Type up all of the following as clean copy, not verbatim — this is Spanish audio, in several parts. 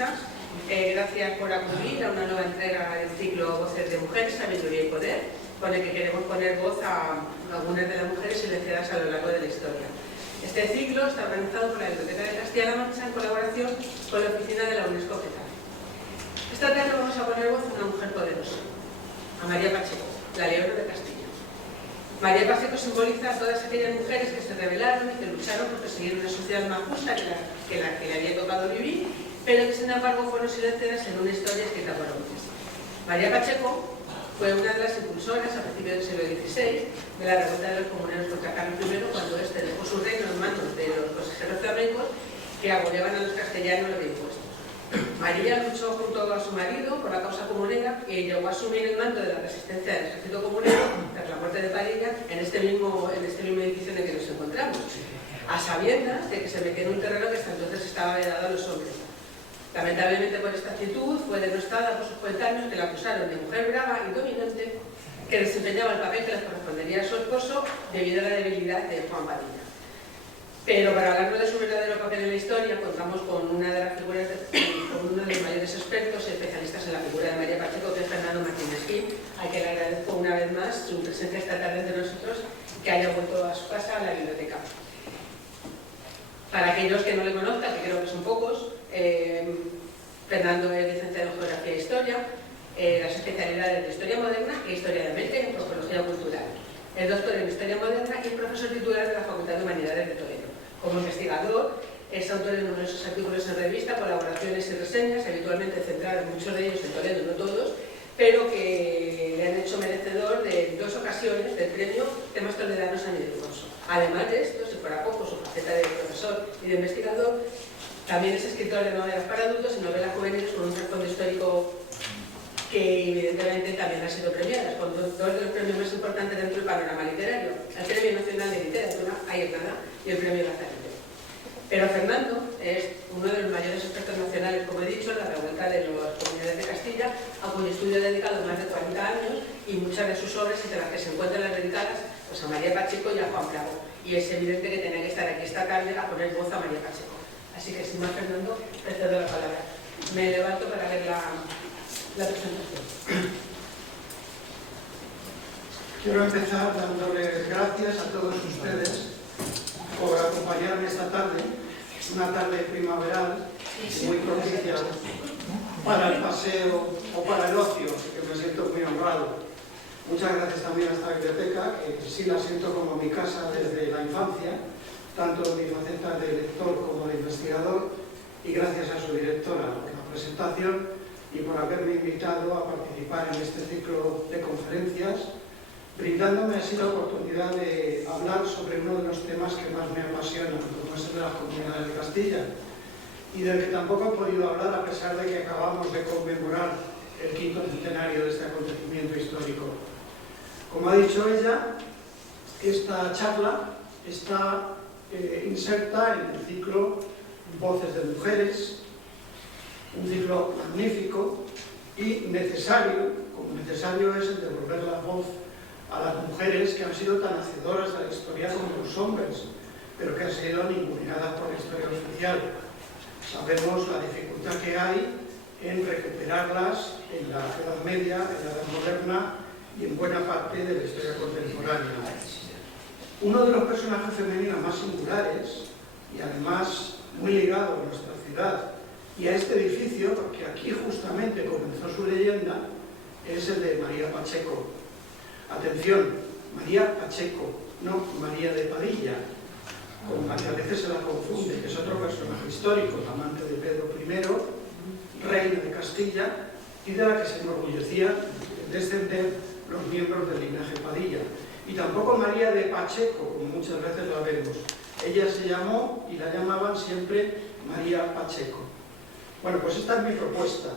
Mancha. Gracias por acudir a una nueva entrega del ciclo Voces de Mujeres, Sabiduría y Poder, con el que queremos poner voz a algunas de las mujeres silenciadas a lo largo de la historia. Este ciclo está organizado por la Biblioteca de Castilla-La Mancha en colaboración con la oficina de la UNESCO Getafe. Esta tarde vamos a poner voz a una mujer poderosa, a María Pacheco, la Leona de Castilla. María Pacheco simboliza a todas aquellas mujeres que se rebelaron y que lucharon por conseguir una sociedad más justa que la que le había tocado vivir, pero que sin embargo fueron silenciadas en una historia escrita por hombres. María Pacheco fue una de las impulsoras a principios del siglo XVI de la revuelta de los comuneros contra Carlos I, cuando éste dejó su reino en manos de los consejeros flamencos que agobiaban a los castellanos los impuestos. María luchó junto a su marido por la causa comunera y llegó a asumir el mando de la resistencia del ejército comunero tras la muerte de Padilla en este mismo edificio en el que nos encontramos, a sabiendas de que se metió en un terreno que hasta entonces estaba vedado a los hombres. Lamentablemente por esta actitud fue denostada por sus coetáneos, que la acusaron de mujer brava y dominante que desempeñaba el papel que les correspondería a su esposo debido a la debilidad de Juan Padilla. Pero para hablarnos de su verdadero papel en la historia contamos con una de las figuras, con uno de los mayores expertos y especialistas en la figura de María Pacheco, que es Fernando Martínez Gil, al que le agradezco una vez más su presencia esta tarde entre nosotros, que haya vuelto a su casa, a la biblioteca. Para aquellos que no le conozcan, que creo que son pocos, Fernando es licenciado en Geografía e Historia, las especialidades de Historia Moderna e Historia de América y Antropología Cultural. Es doctor en Historia Moderna y profesor titular de la Facultad de Humanidades de Toledo. Como investigador, es autor de numerosos artículos en revista, colaboraciones y reseñas, habitualmente centrados, muchos de ellos en Toledo, no todos, pero que le han hecho merecedor de 2 ocasiones del premio Temas Toledanos a nivel curso. Además de esto, si fuera poco, su faceta de profesor y de investigador, también es escritor de novelas para adultos y novelas juveniles con un trasfondo histórico que evidentemente también ha sido premiada, con 2 de los premios más importantes dentro del panorama literario, el Premio Nacional de Literatura, ahí en nada, y el Premio Lazarete. Pero Fernando es uno de los mayores expertos nacionales, como he dicho, en la revuelta de las comunidades de Castilla, a cuyo estudio ha dedicado más de 40 años, y muchas de sus obras, entre las que se encuentran las dedicadas pues, a María Pacheco y a Juan Bravo. Y es evidente que tenía que estar aquí esta tarde a poner voz a María Pacheco. Así que, sin más, Fernando, te cedo la palabra. Me levanto para ver la presentación. Quiero empezar dándoles gracias a todos ustedes por acompañarme esta tarde, una tarde primaveral muy propicia para el paseo o para el ocio, que me siento muy honrado. Muchas gracias también a esta biblioteca, que sí la siento como mi casa desde la infancia, tanto en mi faceta de lector como de investigador, y gracias a su directora por la presentación y por haberme invitado a participar en este ciclo de conferencias, brindándome así la oportunidad de hablar sobre uno de los temas que más me apasionan, como es el de las comunidades de Castilla, y del que tampoco he podido hablar a pesar de que acabamos de conmemorar el 5º centenario de este acontecimiento histórico. Como ha dicho ella, esta charla está inserta en el ciclo Voces de Mujeres, un ciclo magnífico y necesario, como necesario es el devolver la voz a las mujeres que han sido tan hacedoras de la historia como los hombres, pero que han sido ninguneadas por la historia oficial. Sabemos la dificultad que hay en recuperarlas en la Edad Media, en la Edad Moderna y en buena parte de la historia contemporánea. Uno de los personajes femeninos más singulares y además muy ligado a nuestra ciudad y a este edificio, porque aquí justamente comenzó su leyenda, es el de María Pacheco. Atención, María Pacheco, no María de Padilla, con la que a veces se la confunde, que es otro personaje histórico, amante de Pedro I, reina de Castilla, y de la que se enorgullecía descender los miembros del linaje Padilla. Y tampoco María de Pacheco, como muchas veces la vemos. Ella se llamó y la llamaban siempre María Pacheco. Bueno, pues esta es mi propuesta.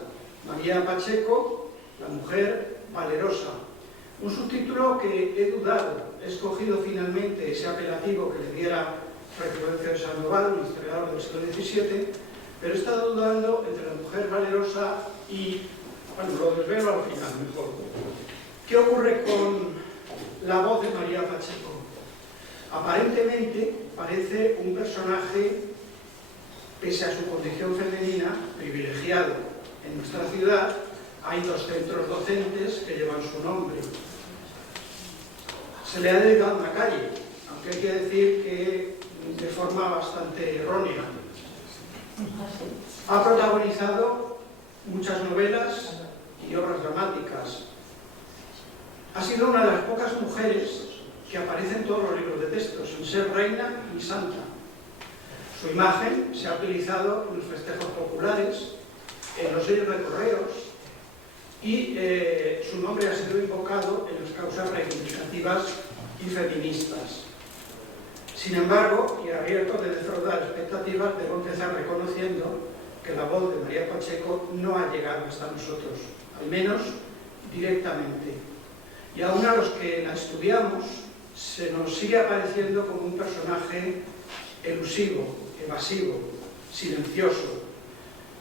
María Pacheco, la mujer valerosa. Un subtítulo que he dudado, he escogido finalmente ese apelativo que le diera Fray de Sandoval, un historiador del siglo XVII, pero he estado dudando entre la mujer valerosa y, bueno, lo desvelo al final mejor. ¿Qué ocurre con la voz de María Pacheco? Aparentemente parece un personaje, pese a su condición femenina, privilegiada, hay 2 centros docentes que llevan su nombre. Se le ha dedicado una calle, aunque hay que decir que de forma bastante errónea. Ha protagonizado muchas novelas y obras dramáticas. Ha sido una de las pocas mujeres que aparece en todos los libros de texto, sin ser reina ni santa. Su imagen se ha utilizado en los festejos populares, en los sellos de correos, y su nombre ha sido invocado en las causas reivindicativas y feministas. Sin embargo, y abierto de defraudar expectativas, debo empezar reconociendo que la voz de María Pacheco no ha llegado hasta nosotros, al menos directamente. Y aún a los que la estudiamos, se nos sigue apareciendo como un personaje elusivo, evasivo, silencioso,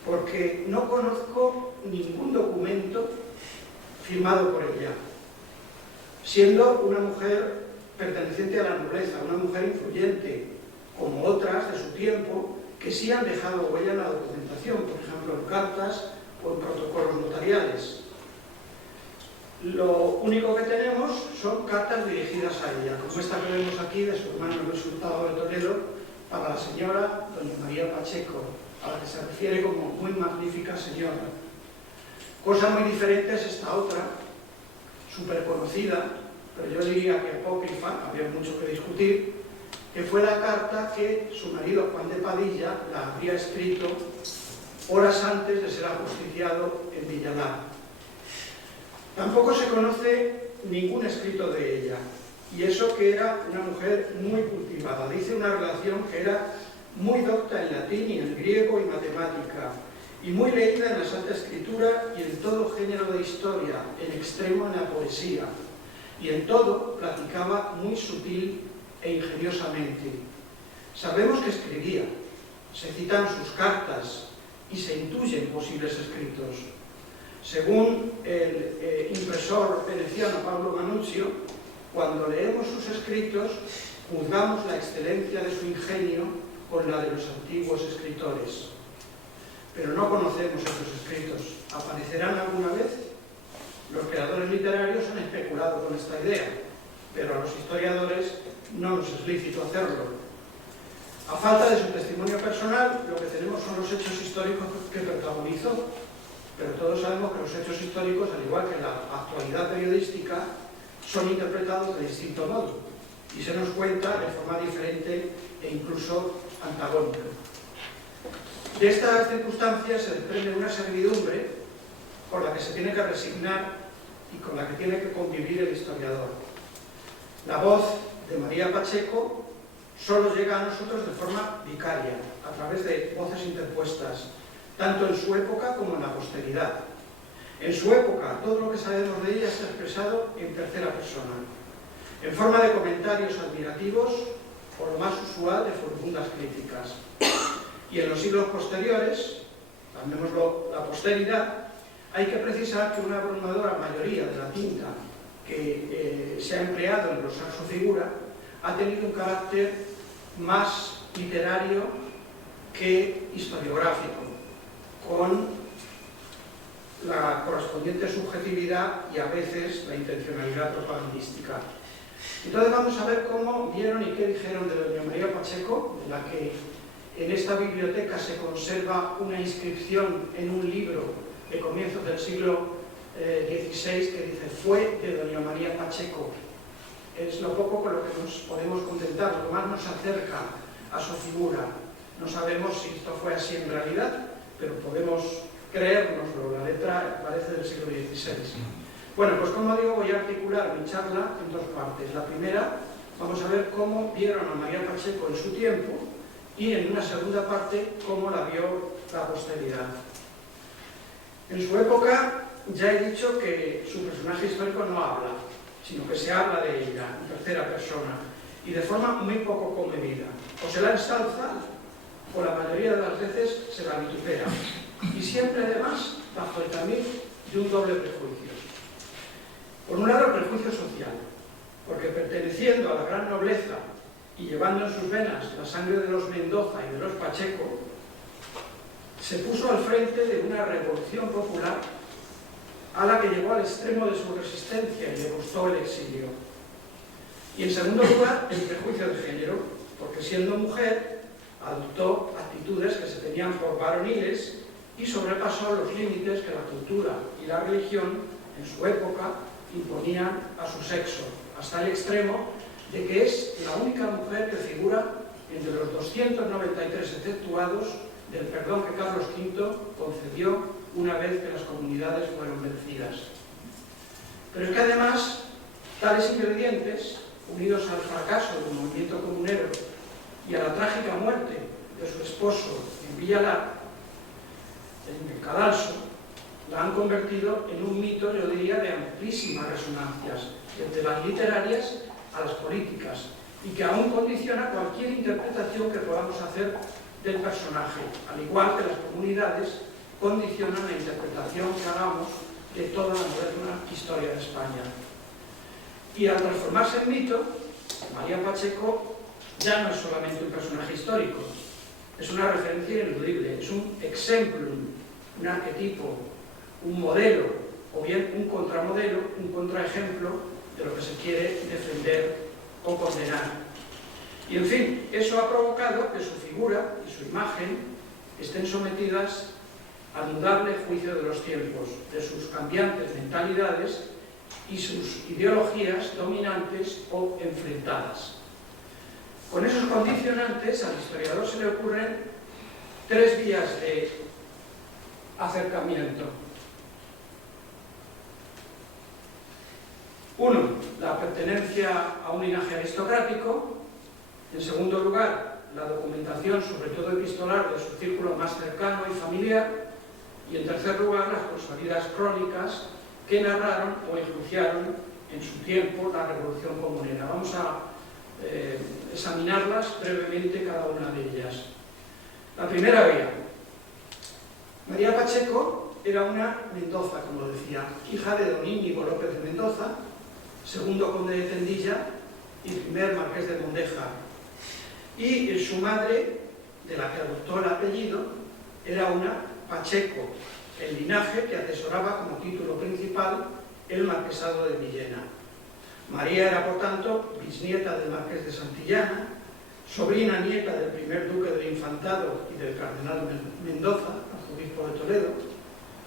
porque no conozco ningún documento firmado por ella, siendo una mujer perteneciente a la nobleza, una mujer influyente, como otras de su tiempo, que sí han dejado huella en la documentación, por ejemplo en cartas o en protocolos notariales. Lo único que tenemos son cartas dirigidas a ella, como esta que vemos aquí de su hermano el resultado de Toledo, para la señora doña María Pacheco, a la que se refiere como muy magnífica señora. Cosa muy diferente es esta otra, súper conocida, pero yo diría que apócrifa, había mucho que discutir, que fue la carta que su marido Juan de Padilla la habría escrito horas antes de ser ajusticiado en Villalar. Tampoco se conoce ningún escrito de ella, y eso que era una mujer muy cultivada. Dice una relación que era muy docta en latín y en griego y matemática, y muy leída en la Santa Escritura y en todo género de historia, en extremo en la poesía, y en todo platicaba muy sutil e ingeniosamente. Sabemos que escribía, se citan sus cartas y se intuyen posibles escritos. Según el impresor veneciano Pablo Manuzio, cuando leemos sus escritos, juzgamos la excelencia de su ingenio con la de los antiguos escritores. Pero no conocemos esos escritos. ¿Aparecerán alguna vez? Los creadores literarios han especulado con esta idea, pero a los historiadores no nos es lícito hacerlo. A falta de su testimonio personal, lo que tenemos son los hechos históricos que protagonizó, pero todos sabemos que los hechos históricos, al igual que la actualidad periodística, son interpretados de distinto modo y se nos cuenta de forma diferente e incluso antagónica. De estas circunstancias se desprende una servidumbre con la que se tiene que resignar y con la que tiene que convivir el historiador. La voz de María Pacheco solo llega a nosotros de forma vicaria, a través de voces interpuestas, tanto en su época como en la posteridad. En su época, todo lo que sabemos de ella está expresado en tercera persona, en forma de comentarios admirativos o lo más usual de furibundas críticas. Y en los siglos posteriores, llamémoslo la posteridad, hay que precisar que una abrumadora mayoría de la tinta que se ha empleado en glosar su figura ha tenido un carácter más literario que historiográfico, con la correspondiente subjetividad y a veces la intencionalidad propagandística. Entonces vamos a ver cómo vieron y qué dijeron de doña María Pacheco, de la que en esta biblioteca se conserva una inscripción en un libro de comienzos del siglo XVI que dice: fue de doña María Pacheco. Es lo poco con lo que nos podemos contentar, lo que más nos acerca a su figura. No sabemos si esto fue así en realidad, pero podemos creérnoslo. La letra parece del siglo XVI. Bueno, pues como digo, voy a articular mi charla en dos partes. La primera, vamos a ver cómo vieron a María Pacheco en su tiempo, y en una segunda parte, cómo la vio la posteridad. En su época, ya he dicho que su personaje histórico no habla, sino que se habla de ella en tercera persona, y de forma muy poco comedida. O se la ensalza, o la mayoría de las veces se la vitupera, y siempre además bajo el tamiz de un doble prejuicio. Por un lado, el prejuicio social, porque perteneciendo a la gran nobleza y llevando en sus venas la sangre de los Mendoza y de los Pacheco, se puso al frente de una revolución popular a la que llegó al extremo de su resistencia y le costó el exilio. Y en segundo lugar, el prejuicio de género, porque siendo mujer adoptó actitudes que se tenían por varoniles y sobrepasó los límites que la cultura y la religión en su época imponían a su sexo, hasta el extremo de que es la única mujer que figura entre los 293 efectuados del perdón que Carlos V concedió una vez que las comunidades fueron vencidas. Pero es que además, tales ingredientes, unidos al fracaso del movimiento comunero y a la trágica muerte de su esposo en Villalar, en el Cadalso, la han convertido en un mito, yo diría, de amplísimas resonancias, desde las literarias a las políticas, y que aún condiciona cualquier interpretación que podamos hacer del personaje, al igual que las comunidades condicionan la interpretación que hagamos de toda la moderna historia de España. Y al transformarse en mito, María Pacheco ya no es solamente un personaje histórico, es una referencia ineludible, es un exemplum, un arquetipo, un modelo, o bien un contramodelo, un contraejemplo de lo que se quiere defender o condenar. Y en fin, eso ha provocado que su figura y su imagen estén sometidas al mudable juicio de los tiempos, de sus cambiantes mentalidades y sus ideologías dominantes o enfrentadas. Con esos condicionantes, al historiador se le ocurren tres vías de acercamiento. Uno, la pertenencia a un linaje aristocrático. En segundo lugar, la documentación, sobre todo epistolar, de su círculo más cercano y familiar. Y en tercer lugar, las personalidades crónicas que narraron o enjuiciaron en su tiempo la Revolución Comunera. Vamos a examinarlas brevemente cada una de ellas. La primera vía. María Pacheco era una Mendoza, como decía, hija de don Íñigo López de Mendoza, segundo conde de Tendilla y primer marqués de Mondeja. Y su madre, de la que adoptó el apellido, era una Pacheco, el linaje que atesoraba como título principal el marquesado de Villena. María era, por tanto, bisnieta del marqués de Santillana, sobrina nieta del primer duque del Infantado y del cardenal Mendoza, arzobispo de Toledo,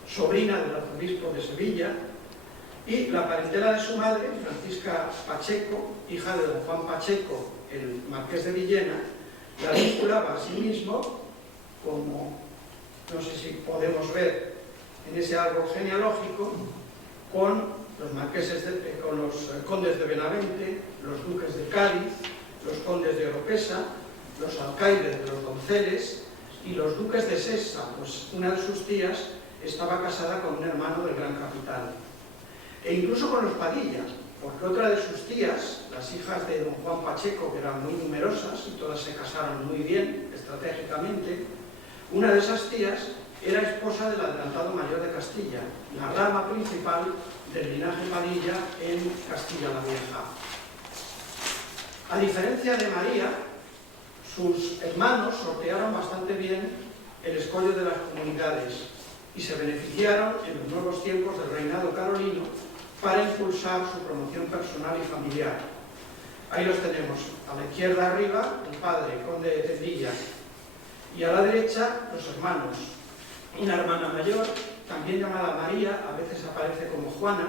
sobrina del arzobispo de Sevilla, y la parentela de su madre, Francisca Pacheco, hija de don Juan Pacheco, el marqués de Villena, la vinculaba a sí mismo, como no sé si podemos ver en ese árbol genealógico, con los condes de Benavente, los duques de Cádiz, los condes de Oropesa, los alcaides de los Donceles y los duques de Sessa, pues una de sus tías estaba casada con un hermano del gran capital. E incluso con los Padilla, porque otra de sus tías, las hijas de don Juan Pacheco, que eran muy numerosas y todas se casaron muy bien, estratégicamente, una de esas tías era esposa del adelantado mayor de Castilla, la rama principal del linaje Padilla en Castilla la Vieja. A diferencia de María, sus hermanos sortearon bastante bien el escollo de las comunidades y se beneficiaron en los nuevos tiempos del reinado carolino para impulsar su promoción personal y familiar. Ahí los tenemos, a la izquierda arriba, el padre, conde de Tendilla, y a la derecha, los hermanos. Una hermana mayor, también llamada María, a veces aparece como Juana,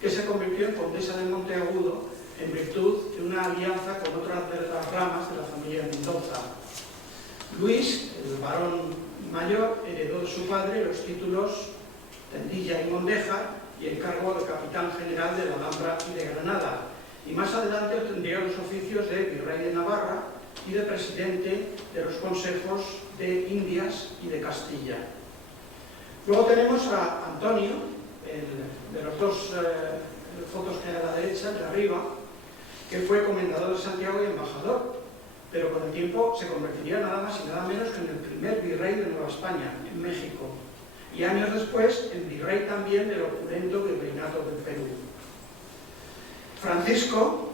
que se convirtió en condesa de Monteagudo en virtud de una alianza con otras de las ramas de la familia Mendoza. Luis, el varón mayor, heredó de su padre los títulos Tendilla y Mondeja y el cargo de capitán general de la Alhambra y de Granada, y más adelante obtendría los oficios de virrey de Navarra y de presidente de los consejos de Indias y de Castilla. Luego tenemos a Antonio, de los dos fotos que hay a la derecha, de arriba, que fue comendador de Santiago y embajador, pero con el tiempo se convertiría nada más y nada menos que en el primer virrey de Nueva España, en México, y años después en virrey también del opulento virreinato del Perú. Francisco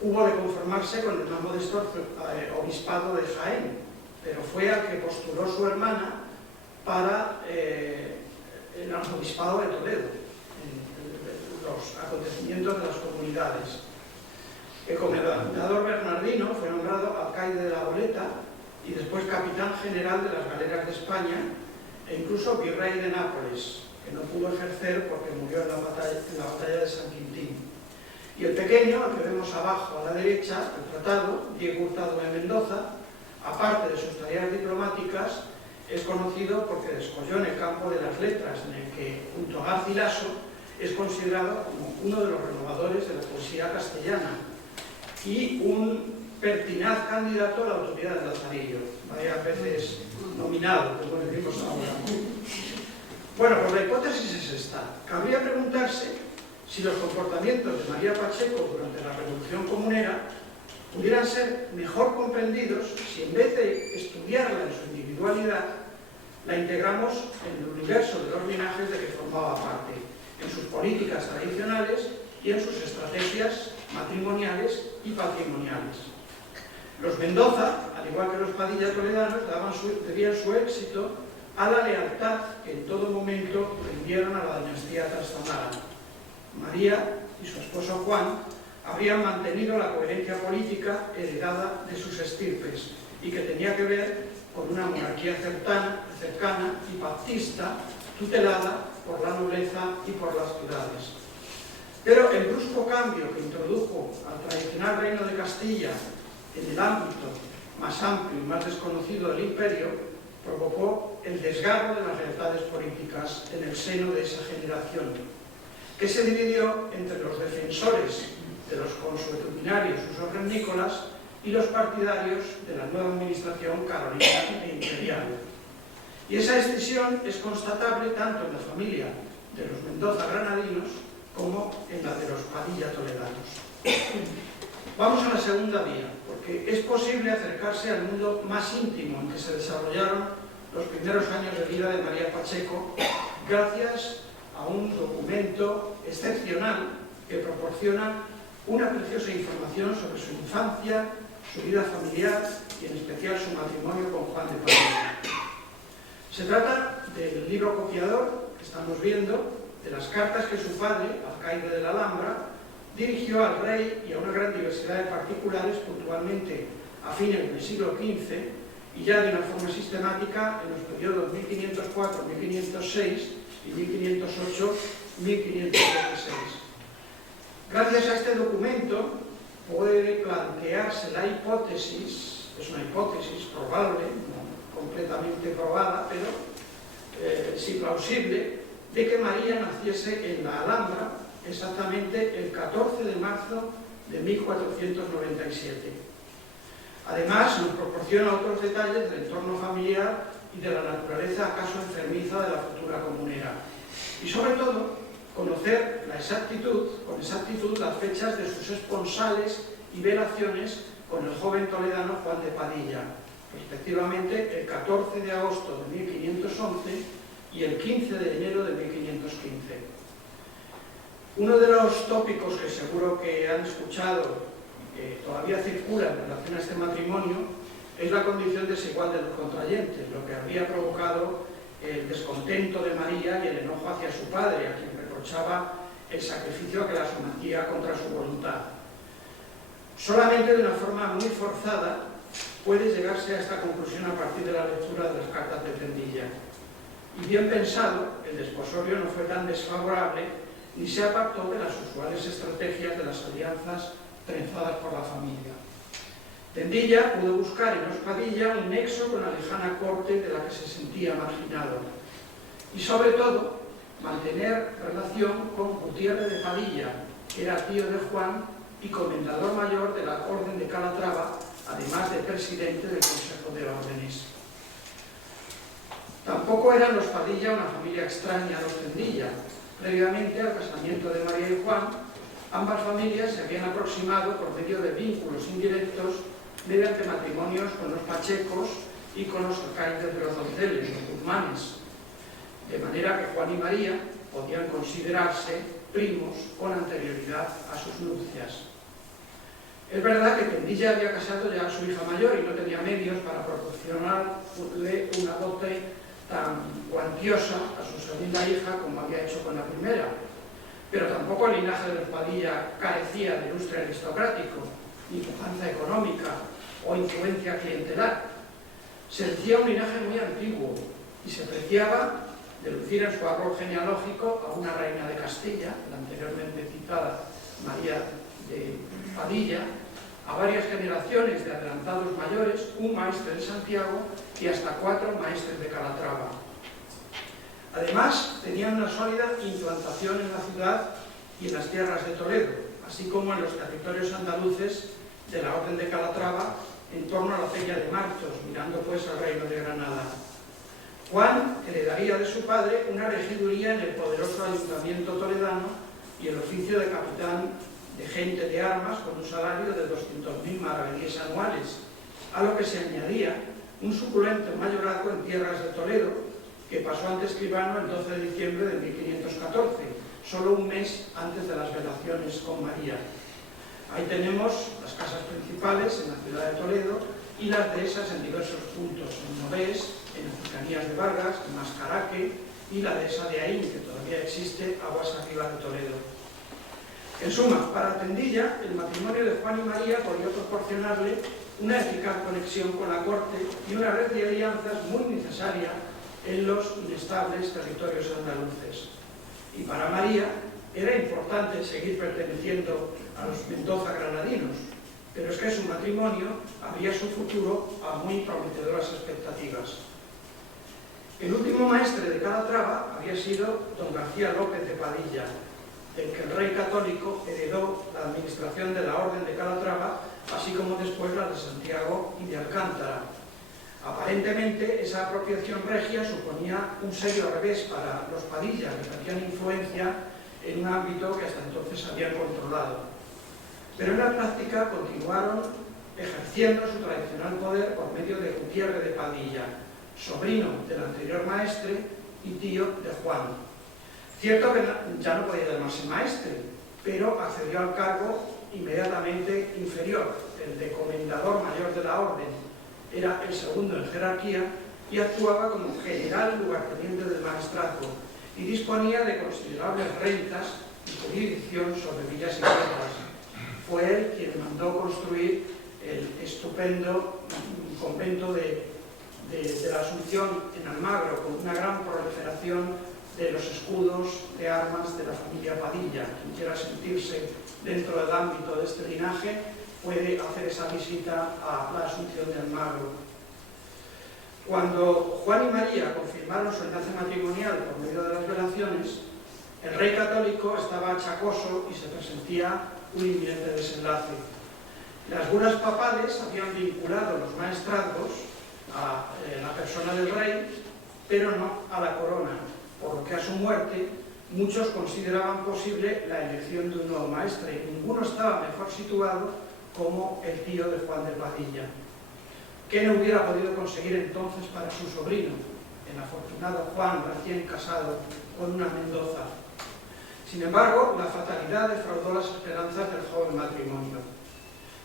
hubo de conformarse con el más modesto obispado de Jaén, pero fue al que postuló su hermana para el arzobispado de Toledo, los acontecimientos de las comunidades. El comendador Bernardino fue nombrado alcaide de la Goleta y después capitán general de las galeras de España e incluso virrey de Nápoles, que no pudo ejercer porque murió en la batalla de San Quintín. Y el pequeño, al que vemos abajo a la derecha, retratado, Diego Hurtado de Mendoza, aparte de sus tareas diplomáticas, es conocido porque descolló en el campo de las letras, en el que, junto a Garcilaso, es considerado como uno de los renovadores de la poesía castellana y un pertinaz candidato a la autoridad de Lazarillo, varias veces nominado, como decimos ahora. Bueno, pues la hipótesis es esta. Cabría preguntarse si los comportamientos de María Pacheco durante la Revolución Comunera pudieran ser mejor comprendidos si en vez de estudiarla en su individualidad, la integramos en el universo de los linajes de que formaba parte, en sus políticas tradicionales y en sus estrategias matrimoniales y patrimoniales. Los Mendoza, al igual que los Padilla toledanos, debían su éxito a la lealtad que en todo momento rindieron a la dinastía trastamara. María y su esposo Juan habrían mantenido la coherencia política heredada de sus estirpes y que tenía que ver con una monarquía cercana y pactista, tutelada por la nobleza y por las ciudades. Pero el brusco cambio que introdujo al tradicional reino de Castilla en el ámbito más amplio y más desconocido del imperio provocó el desgarro de las lealtades políticas en el seno de esa generación, que se dividió entre los defensores de los consuetudinarios usos y los partidarios de la nueva administración carolina e imperial. Y esa escisión es constatable tanto en la familia de los Mendoza granadinos como en la de los Padilla toledanos. Vamos a la segunda vía, porque es posible acercarse al mundo más íntimo en que se desarrollaron los primeros años de vida de María Pacheco, gracias a un documento excepcional que proporciona una preciosa información sobre su infancia, su vida familiar y en especial su matrimonio con Juan de Padilla. Se trata del libro copiador que estamos viendo, de las cartas que su padre, alcaide de la Alhambra, dirigió al rey y a una gran diversidad de particulares puntualmente a fines del siglo XV y ya de una forma sistemática en los periodos 1504-1506 y 1508-1516. Gracias a este documento puede plantearse la hipótesis, es una hipótesis probable, no completamente probada, pero sí plausible, de que María naciese en la Alhambra exactamente el 14 de marzo de 1497. Además, nos proporciona otros detalles del entorno familiar y de la naturaleza acaso enfermiza de la futura comunera. Y sobre todo, conocer con exactitud las fechas de sus esponsales y velaciones con el joven toledano Juan de Padilla, respectivamente el 14 de agosto de 1511 y el 15 de enero de 1515. Uno de los tópicos que seguro que han escuchado y que todavía circula en relación a este matrimonio es la condición desigual de los contrayentes, lo que habría provocado el descontento de María y el enojo hacia su padre, a quien reprochaba el sacrificio que la sometía contra su voluntad. Solamente de una forma muy forzada puede llegarse a esta conclusión a partir de la lectura de las cartas de Tendilla. Y bien pensado, el desposorio no fue tan desfavorable ni se apartó de las usuales estrategias de las alianzas trenzadas por la familia. Tendilla pudo buscar en los Padilla un nexo con la lejana corte de la que se sentía marginado y, sobre todo, mantener relación con Gutiérrez de Padilla, que era tío de Juan y comendador mayor de la Orden de Calatrava, además de presidente del Consejo de Órdenes. Tampoco eran los Padilla una familia extraña a los Tendilla. Previamente al casamiento de María y Juan, ambas familias se habían aproximado por medio de vínculos indirectos mediante matrimonios con los Pachecos y con los alcaides de los Donceles, los Guzmanes, de manera que Juan y María podían considerarse primos con anterioridad a sus nupcias. Es verdad que Tendilla había casado ya a su hija mayor y no tenía medios para proporcionarle una dote tan cuantiosa a su segunda hija como había hecho con la primera. Pero tampoco el linaje de los Padilla carecía de lustre aristocrático, ni pujanza económica o influencia clientelar. Se decía un linaje muy antiguo y se preciaba de lucir en su árbol genealógico a una reina de Castilla, la anteriormente citada María de Padilla, a varias generaciones de adelantados mayores, un maestre de Santiago y hasta 4 maestres de Calatrava. Además, tenían una sólida implantación en la ciudad y en las tierras de Toledo, así como en los territorios andaluces de la Orden de Calatrava, en torno a la Peña de Martos, mirando pues al reino de Granada. Juan heredaría de su padre una regiduría en el poderoso ayuntamiento toledano y el oficio de capitán de gente de armas con un salario de 200.000 maravedíes anuales, a lo que se añadía un suculento mayorazgo en tierras de Toledo, que pasó ante escribano el 12 de diciembre de 1514, solo un mes antes de las velaciones con María. Ahí tenemos las casas principales en la ciudad de Toledo y las dehesas en diversos puntos, en Novés, en las cercanías de Vargas, en Mascaraque y la dehesa de Aín, que todavía existe aguas arriba de Toledo. En suma, para Tendilla, el matrimonio de Juan y María podía proporcionarle una eficaz conexión con la corte y una red de alianzas muy necesaria en los inestables territorios andaluces. Y para María era importante seguir perteneciendo a los Mendoza granadinos, pero es que su matrimonio abría su futuro a muy prometedoras expectativas. El último maestre de Calatrava había sido don García López de Padilla, del que el rey católico heredó la administración de la Orden de Calatrava, así como después la de Santiago y de Alcántara. Aparentemente, esa apropiación regia suponía un serio revés para los Padilla, que perdían influencia en un ámbito que hasta entonces habían controlado. Pero en la práctica continuaron ejerciendo su tradicional poder por medio de Gutiérrez de Padilla, sobrino del anterior maestre y tío de Juan. Cierto que ya no podía llamarse maestre, pero accedió al cargo inmediatamente inferior, el de comendador mayor de la orden. Era el segundo en jerarquía y actuaba como general lugarteniente del maestrazgo y disponía de considerables rentas y jurisdicción sobre villas y tierras. Fue él quien mandó construir el estupendo convento de la Asunción en Almagro, con una gran proliferación de los escudos de armas de la familia Padilla. Quien quiera sentirse dentro del ámbito de este linaje puede hacer esa visita a la Asunción de Almagro. Cuando Juan y María confirmaron su enlace matrimonial por medio de las velaciones, el rey católico estaba achacoso y se presentía un inminente desenlace. Las bulas papales habían vinculado los maestrazgos a la persona del rey, pero no a la corona, por lo que a su muerte muchos consideraban posible la elección de un nuevo maestre y ninguno estaba mejor situado como el tío de Juan de Padilla. ¿Qué no hubiera podido conseguir entonces para su sobrino, el afortunado Juan, recién casado con una Mendoza? Sin embargo, la fatalidad defraudó las esperanzas del joven matrimonio.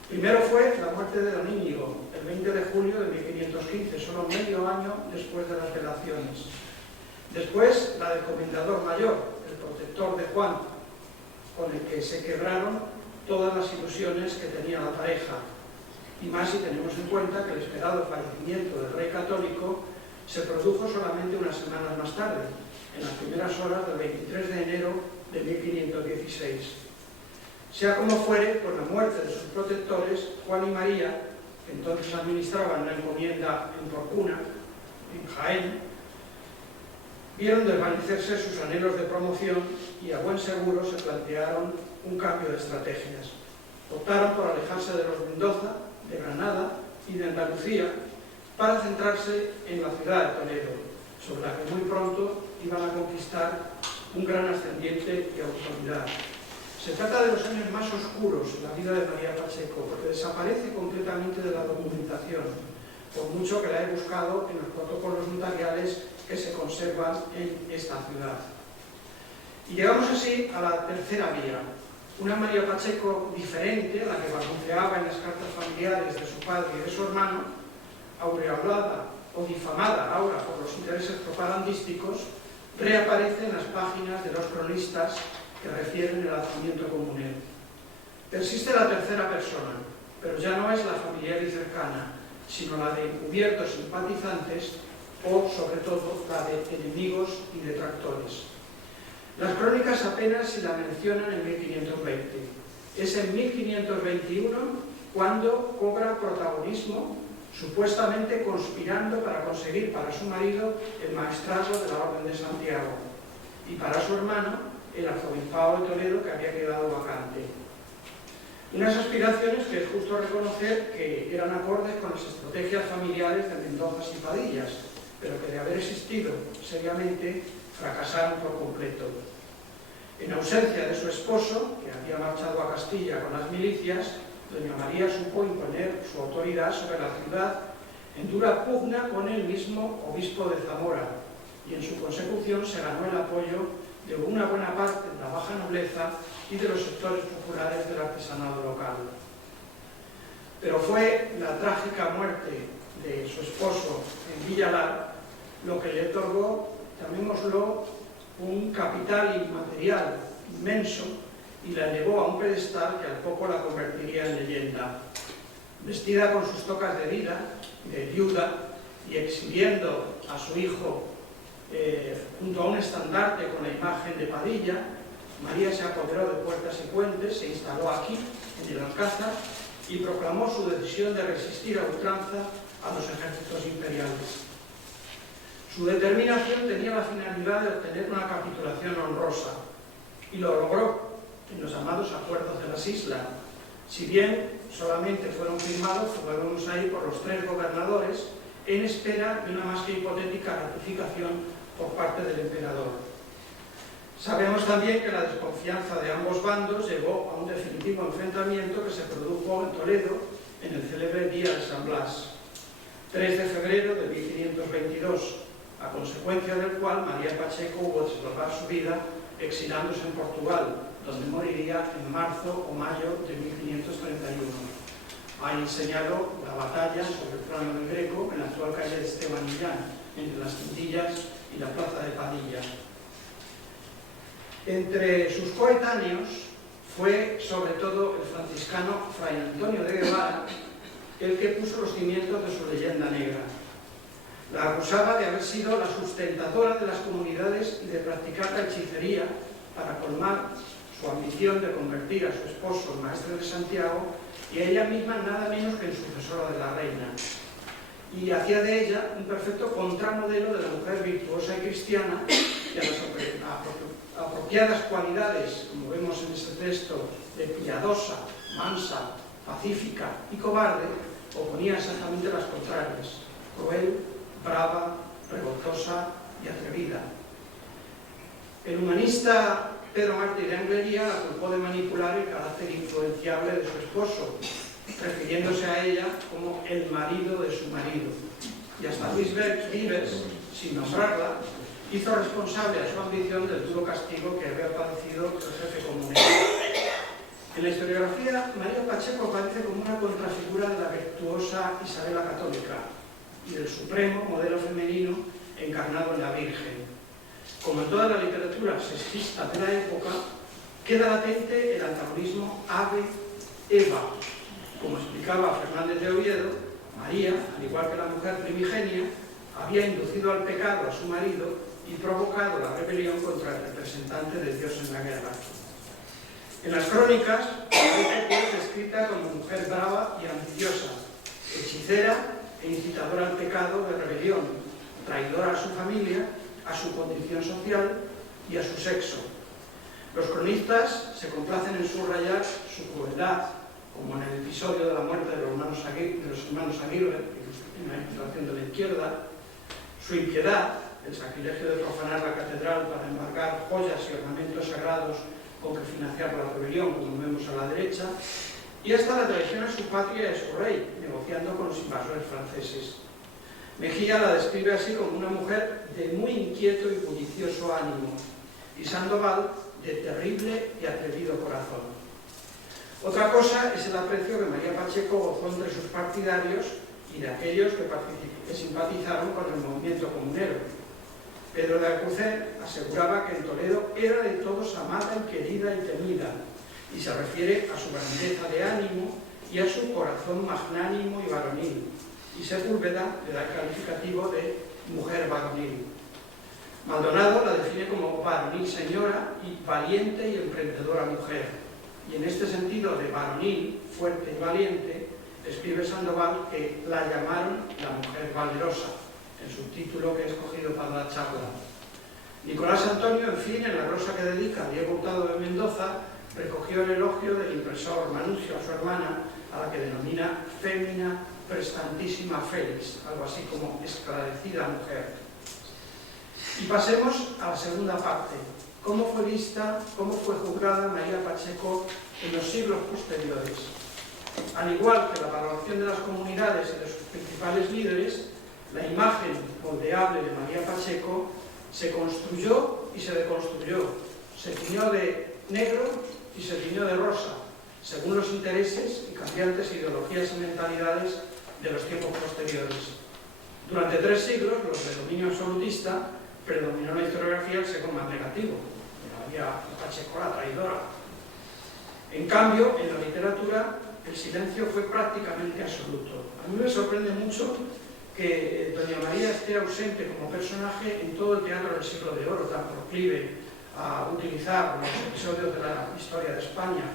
Primero fue la muerte de don Íñigo, el 20 de julio de 1515, solo medio año después de las velaciones. Después, la del comendador mayor, el protector de Juan, con el que se quebraron todas las ilusiones que tenía la pareja. Y más si tenemos en cuenta que el esperado fallecimiento del rey católico se produjo solamente unas semanas más tarde, en las primeras horas del 23 de enero de 1516. Sea como fuere, con la muerte de sus protectores, Juan y María, que entonces administraban la encomienda en Porcuna, en Jaén, vieron desvanecerse sus anhelos de promoción y a buen seguro se plantearon un cambio de estrategias. Optaron por alejarse de los Mendoza, de Granada y de Andalucía para centrarse en la ciudad de Toledo, sobre la que muy pronto iban a conquistar un gran ascendiente y autoridad. Se trata de los años más oscuros en la vida de María Pacheco, porque desaparece completamente de la documentación, por mucho que la he buscado en los protocolos notariales que se conservan en esta ciudad. Y llegamos así a la tercera vía, una María Pacheco diferente, la que balbuceaba en las cartas familiares de su padre y de su hermano, aureolada o difamada ahora por los intereses propagandísticos, reaparece en las páginas de los cronistas que refieren el alzamiento comunero. Persiste la tercera persona, pero ya no es la familiar y cercana, sino la de encubiertos simpatizantes o, sobre todo, la de enemigos y detractores. Las crónicas apenas si la mencionan en 1520. Es en 1521 cuando cobra protagonismo, supuestamente conspirando para conseguir para su marido el maestrazgo de la Orden de Santiago y para su hermano el arzobispado de Toledo, que había quedado vacante. Unas aspiraciones que es justo reconocer que eran acordes con las estrategias familiares de Mendoza y Padillas, pero que de haber existido seriamente fracasaron por completo. En ausencia de su esposo, que había marchado a Castilla con las milicias, doña María supo imponer su autoridad sobre la ciudad en dura pugna con el mismo obispo de Zamora, y en su consecución se ganó el apoyo de una buena parte de la baja nobleza y de los sectores populares del artesanado local. Pero fue la trágica muerte de su esposo en Villalar lo que le otorgó, llamémoslo, un capital inmaterial inmenso y la elevó a un pedestal que al poco la convertiría en leyenda. Vestida con sus tocas de vida, de viuda, y exhibiendo a su hijo junto a un estandarte con la imagen de Padilla, María se apoderó de Puertas y Puentes, se instaló aquí, en el Alcázar, y proclamó su decisión de resistir a ultranza a los ejércitos imperiales. Su determinación tenía la finalidad de obtener una capitulación honrosa, y lo logró en los llamados Acuerdos de las Islas. Si bien solamente fueron firmados, como vemos ahí, por los 3 gobernadores, en espera de una más que hipotética ratificación por parte del emperador. Sabemos también que la desconfianza de ambos bandos llevó a un definitivo enfrentamiento que se produjo en Toledo en el célebre Día de San Blas, 3 de febrero de 1522, a consecuencia del cual María Pacheco hubo de salvar su vida exilándose en Portugal, donde moriría en marzo o mayo de 1531. Ahí señaló la batalla sobre el plano del Greco en la actual calle de Esteban Millán, entre las Quintillas y la plaza de Padilla. Entre sus coetáneos fue sobre todo el franciscano Fray Antonio de Guevara el que puso los cimientos de su leyenda negra. La acusaba de haber sido la sustentadora de las comunidades y de practicar la hechicería para colmar su ambición de convertir a su esposo en maestre de Santiago y a ella misma nada menos que en sucesora de la reina. Y hacía de ella un perfecto contramodelo de la mujer virtuosa y cristiana que a las apropiadas cualidades, como vemos en este texto, de piadosa, mansa, pacífica y cobarde, oponía exactamente las contrarias: cruel, brava, revoltosa y atrevida. El humanista Pedro Martí de Anglería la culpó de manipular el carácter influenciable de su esposo, refiriéndose a ella como el marido de su marido. Y hasta Luis Vives, sin nombrarla, hizo responsable a su ambición del duro castigo que había padecido el jefe comunero. En la historiografía, María Pacheco aparece como una contrafigura de la virtuosa Isabela católica y del supremo modelo femenino encarnado en la Virgen. Como en toda la literatura sexista de la época, queda latente el antagonismo ave-eva. Como explicaba Fernández de Oviedo, María, al igual que la mujer primigenia, había inducido al pecado a su marido y provocado la rebelión contra el representante de Dios en la guerra. En las crónicas, es descrita como mujer brava y ambiciosa, hechicera e incitadora al pecado de rebelión, traidora a su familia, a su condición social y a su sexo. Los cronistas se complacen en subrayar su crueldad, como en el episodio de la muerte de los hermanos Aguirre, en la ilustración de la izquierda, su impiedad, el sacrilegio de profanar la catedral para embargar joyas y ornamentos sagrados con que financiar la rebelión, como vemos a la derecha, y hasta la traición a su patria y a su rey, negociando con los invasores franceses. Mejía la describe así como una mujer de muy inquieto y bullicioso ánimo, y Sandoval de terrible y atrevido corazón. Otra cosa es el aprecio que María Pacheco gozó entre sus partidarios y de aquellos que simpatizaron con el movimiento comunero. Pedro de Alcocer aseguraba que en Toledo era de todos amada y querida y temida, y se refiere a su grandeza de ánimo y a su corazón magnánimo y varonil, y Sepúlveda le da el calificativo de mujer varonil. Maldonado la define como varonil señora y valiente y emprendedora mujer, y en este sentido de varonil, fuerte y valiente, escribe Sandoval que la llamaron la mujer valerosa, en su título que he escogido para la charla. Nicolás Antonio, en fin, en la glosa que dedica a Diego Hurtado de Mendoza, recogió el elogio del impresor Manucio a su hermana, a la que denomina fémina prestantísima felis, algo así como esclarecida mujer. Y pasemos a la segunda parte. ¿Cómo fue vista, cómo fue juzgada María Pacheco en los siglos posteriores? Al igual que la valoración de las comunidades y de sus principales líderes, la imagen moldeable de María Pacheco se construyó y se deconstruyó, se tiñó de negro y se tiñó de rosa, según los intereses y cambiantes ideologías y mentalidades de los tiempos posteriores. Durante 3 siglos, los de dominio absolutista, predominó la historiografía el sesgo más negativo, de María Pacheco la traidora. En cambio, en la literatura, el silencio fue prácticamente absoluto. A mí me sorprende mucho que doña María esté ausente como personaje en todo el teatro del siglo de oro, tan proclive a utilizar los episodios de la historia de España.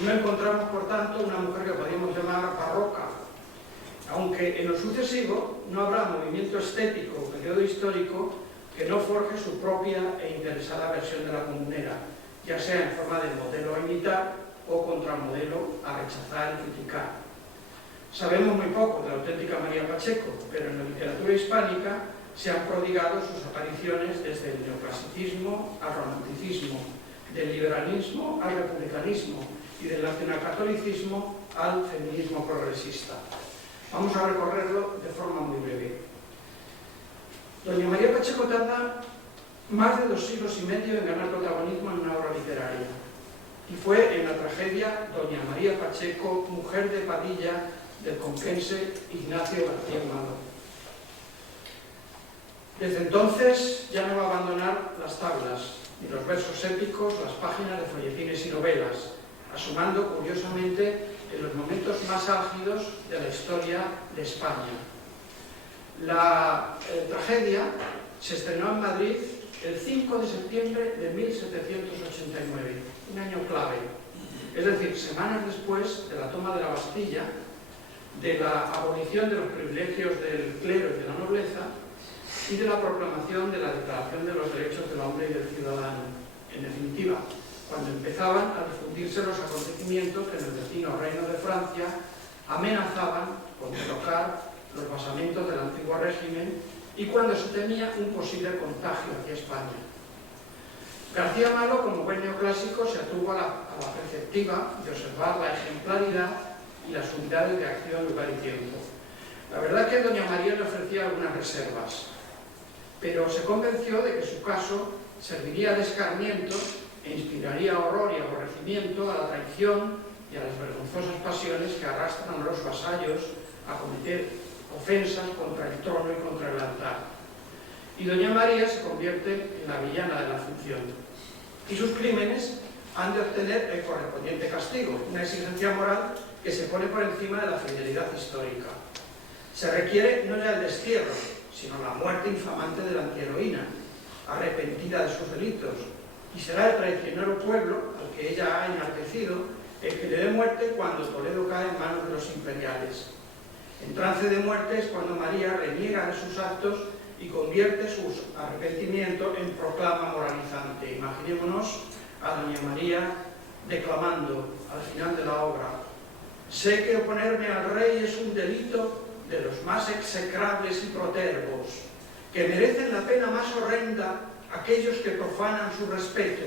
No encontramos, por tanto, una mujer que podríamos llamar barroca, aunque en lo sucesivo no habrá movimiento estético o periodo histórico que no forje su propia e interesada versión de la comunera, ya sea en forma de modelo a imitar o contramodelo a rechazar y criticar. Sabemos muy poco de la auténtica María Pacheco, pero en la literatura hispánica se han prodigado sus apariciones desde el neoclasicismo al romanticismo, del liberalismo al republicanismo y del nacionalcatolicismo al feminismo progresista. Vamos a recorrerlo de forma muy breve. Doña María Pacheco tarda más de 2 siglos y medio en ganar protagonismo en una obra literaria, y fue en la tragedia Doña María Pacheco, mujer de Padilla, del conquense Ignacio García Amado. Desde entonces ya no va a abandonar las tablas, ni los versos épicos, las páginas de folletines y novelas, asomando curiosamente en los momentos más álgidos de la historia de España. La tragedia se estrenó en Madrid el 5 de septiembre de 1789, un año clave, es decir, semanas después de la toma de la Bastilla, de la abolición de los privilegios del clero y de la nobleza y de la proclamación de la Declaración de los Derechos del Hombre y del Ciudadano. En definitiva, cuando empezaban a difundirse los acontecimientos que en el vecino Reino de Francia amenazaban con derrocar los basamentos del antiguo régimen y cuando se temía un posible contagio hacia España. García Amado, como buen neoclásico, se atuvo a la perspectiva de observar la ejemplaridad y las unidades de acción, lugar y tiempo. La verdad es que doña María le ofrecía algunas reservas, pero se convenció de que su caso serviría de escarmiento e inspiraría horror y aborrecimiento a la traición y a las vergonzosas pasiones que arrastran a los vasallos a cometer ofensas contra el trono y contra el altar. Y doña María se convierte en la villana de la función. Y sus crímenes han de obtener el correspondiente castigo, una exigencia moral que se pone por encima de la fidelidad histórica. Se requiere no ya el destierro, sino la muerte infamante de la antiheroína, arrepentida de sus delitos, y será el traicionero pueblo, al que ella ha enaltecido, el que le dé muerte cuando Toledo cae en manos de los imperiales. En trance de muerte es cuando María reniega de sus actos y convierte su arrepentimiento en proclama moralizante. Imaginémonos a doña María declamando al final de la obra: sé que oponerme al rey es un delito de los más execrables y protervos, que merecen la pena más horrenda aquellos que profanan su respeto,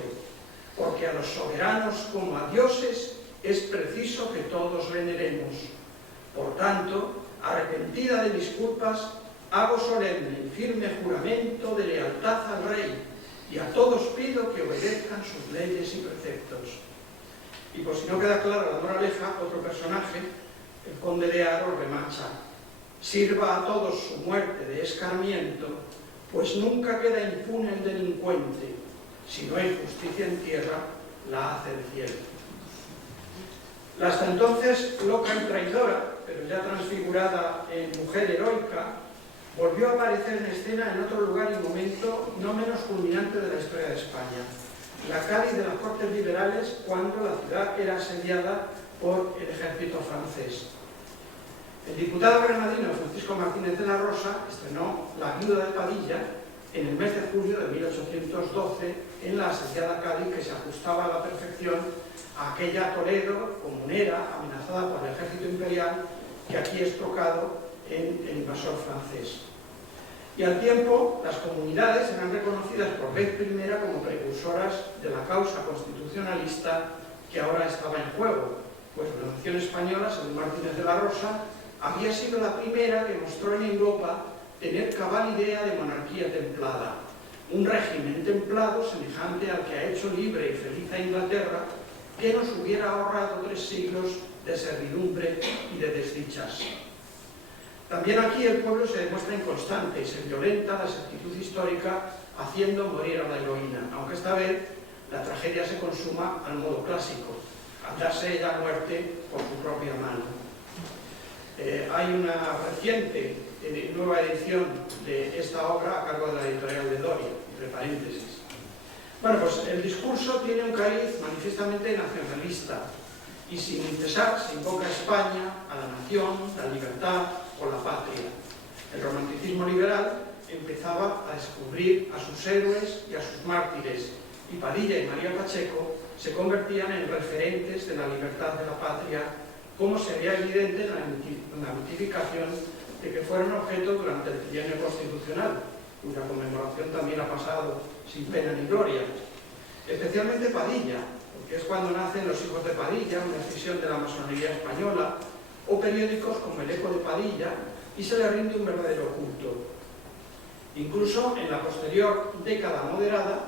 porque a los soberanos como a dioses es preciso que todos veneremos. Por tanto, arrepentida de mis culpas, hago solemne y firme juramento de lealtad al rey, y a todos pido que obedezcan sus leyes y preceptos. Y por si no queda clara la moraleja, otro personaje, el conde de Haro, remacha: sirva a todos su muerte de escarmiento, pues nunca queda impune el delincuente. Si no hay justicia en tierra, la hace el cielo. La hasta entonces loca y traidora, pero ya transfigurada en mujer heroica, volvió a aparecer en escena en otro lugar y momento no menos culminante de la historia de España, la Cádiz de las Cortes Liberales, cuando la ciudad era asediada por el ejército francés. El diputado granadino Francisco Martínez de la Rosa estrenó La viuda de Padilla en el mes de julio de 1812 en la asediada Cádiz, que se ajustaba a la perfección a aquella Toledo comunera amenazada por el ejército imperial que aquí es trocado en el invasor francés. Y al tiempo, las comunidades eran reconocidas por vez primera como precursoras de la causa constitucionalista que ahora estaba en juego, pues la nación española, según Martínez de la Rosa, había sido la primera que mostró en Europa tener cabal idea de monarquía templada, un régimen templado semejante al que ha hecho libre y feliz a Inglaterra, que nos hubiera ahorrado 3 siglos de servidumbre y de desdichas. También aquí el pueblo se demuestra inconstante y se violenta la exactitud histórica haciendo morir a la heroína, aunque esta vez la tragedia se consuma al modo clásico, al darse ella muerte por su propia mano. Hay una reciente nueva edición de esta obra a cargo de la editorial de Doria, entre paréntesis. Bueno, pues el discurso tiene un cariz manifiestamente nacionalista y sin cesar se invoca a España, a la nación, la libertad o la patria. El romanticismo liberal empezaba a descubrir a sus héroes y a sus mártires, y Padilla y María Pacheco se convertían en referentes de la libertad de la patria, como sería evidente en la notificación de que fueron objeto durante el trienio constitucional, cuya conmemoración también ha pasado sin pena ni gloria. Especialmente Padilla, porque es cuando nacen Los hijos de Padilla, una escisión de la masonería española, o periódicos como El Eco de Padilla, y se le rinde un verdadero culto. Incluso en la posterior década moderada,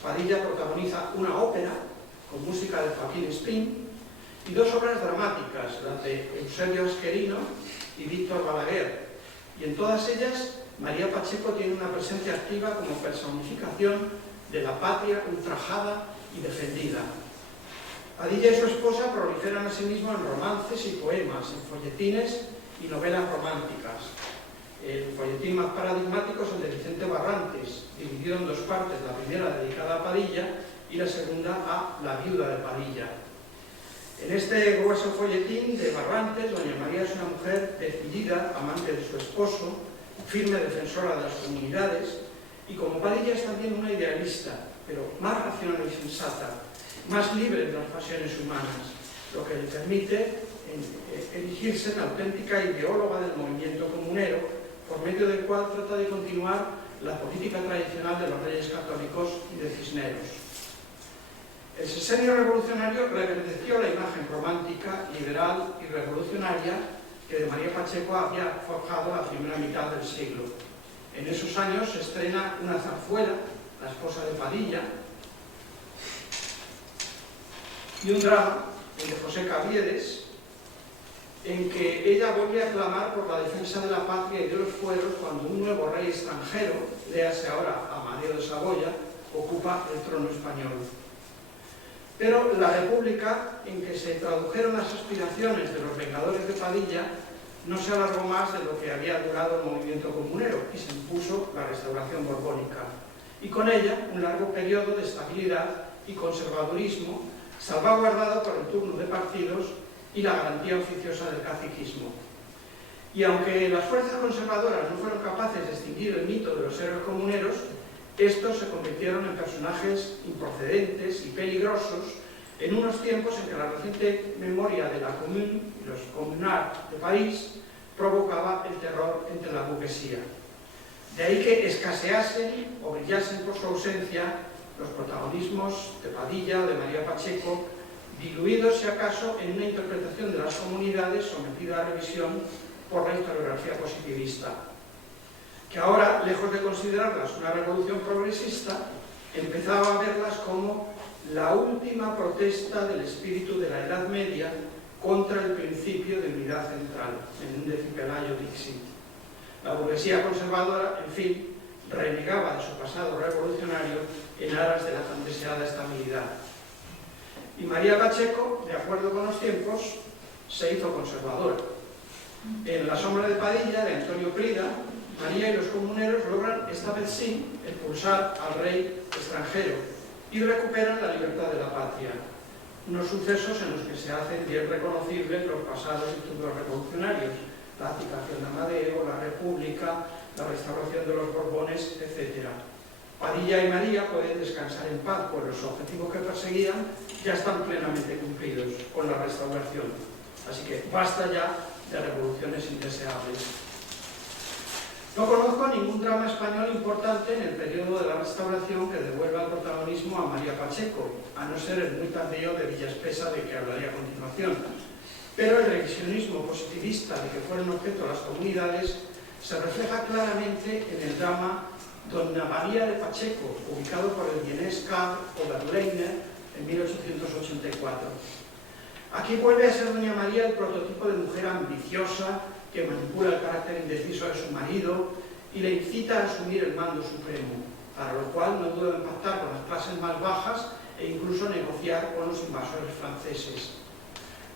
Padilla protagoniza una ópera con música de Joaquín Espín y 2 obras dramáticas, las de Eusebio Asquerino y Víctor Balaguer, y en todas ellas María Pacheco tiene una presencia activa como personificación de la patria ultrajada y defendida. Padilla y su esposa proliferan asimismo en romances y poemas, en folletines y novelas románticas. El folletín más paradigmático es el de Vicente Barrantes, dividido en 2 partes, la primera dedicada a Padilla y la segunda a La viuda de Padilla. En este grueso folletín de Barrantes, doña María es una mujer decidida, amante de su esposo, firme defensora de las comunidades, y como Padilla es también una idealista, pero más racional y sensata, más libre de las pasiones humanas, lo que le permite erigirse en auténtica ideóloga del movimiento comunero, por medio del cual trata de continuar la política tradicional de los reyes católicos y de Cisneros. El sexenio revolucionario reverdeció la imagen romántica, liberal y revolucionaria que de María Pacheco había forjado la primera mitad del siglo. En esos años se estrena una zarzuela, La esposa de Padilla, y un drama, el de José Caviedes, en que ella vuelve a clamar por la defensa de la patria y de los fueros cuando un nuevo rey extranjero, léase ahora Amadeo de Saboya, ocupa el trono español. Pero la república en que se tradujeron las aspiraciones de los vengadores de Padilla no se alargó más de lo que había durado el movimiento comunero y se impuso la restauración borbónica, y con ella un largo periodo de estabilidad y conservadurismo salvaguardado por el turno de partidos y la garantía oficiosa del caciquismo. Y aunque las fuerzas conservadoras no fueron capaces de extinguir el mito de los héroes comuneros, estos se convirtieron en personajes improcedentes y peligrosos en unos tiempos en que la reciente memoria de la Commune y los Communards de París provocaba el terror entre la burguesía. De ahí que escaseasen o brillasen por su ausencia los protagonismos de Padilla o de María Pacheco, diluidos si acaso en una interpretación de las comunidades sometida a revisión por la historiografía positivista, que ahora, lejos de considerarlas una revolución progresista, empezaba a verlas como la última protesta del espíritu de la Edad Media contra el principio de unidad central, en un decipelayo dixit. La burguesía conservadora, en fin, renegaba de su pasado revolucionario en aras de la tan deseada estabilidad. Y María Pacheco, de acuerdo con los tiempos, se hizo conservadora. En La sombra de Padilla, de Antonio Prida, María y los comuneros logran, esta vez sí, expulsar al rey extranjero y recuperan la libertad de la patria. Unos sucesos en los que se hacen bien reconocibles los pasados títulos revolucionarios, la abdicación de Amadeo, la República, la restauración de los Borbones, etc. Padilla y María pueden descansar en paz, pues los objetivos que perseguían ya están plenamente cumplidos con la restauración. Así que basta ya de revoluciones indeseables. No conozco ningún drama español importante en el periodo de la Restauración que devuelva el protagonismo a María Pacheco, a no ser el muy tardío de Villaspesa, de que hablaré a continuación. Pero el revisionismo positivista de que fueron objeto las comunidades se refleja claramente en el drama Doña María de Pacheco, ubicado por el vienés Karl Oberleitner en 1884. Aquí vuelve a ser Doña María el prototipo de mujer ambiciosa que manipula el carácter indeciso de su marido y le incita a asumir el mando supremo, para lo cual no duda en pactar con las clases más bajas e incluso negociar con los invasores franceses.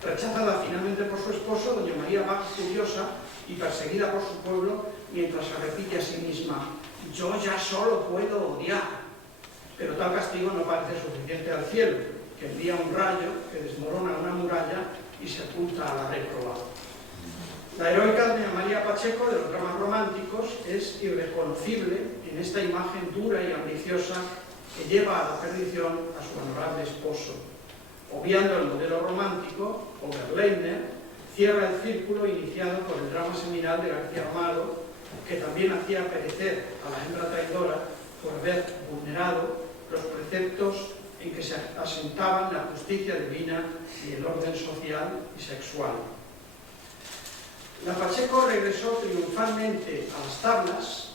Rechazada finalmente por su esposo, Doña María va furiosa y perseguida por su pueblo mientras se repite a sí misma: yo ya solo puedo odiar. Pero tal castigo no parece suficiente al cielo, que envía un rayo que desmorona una muralla y sepulta a la réproba. La heroica Doña María Pacheco de los dramas románticos es irreconocible en esta imagen dura y ambiciosa que lleva a la perdición a su honorable esposo. Obviando el modelo romántico, Oberleitner cierra el círculo iniciado por el drama seminal de García Amado, que también hacía perecer a la hembra traidora por haber vulnerado los preceptos en que se asentaban la justicia divina y el orden social y sexual. La Pacheco regresó triunfalmente a las tablas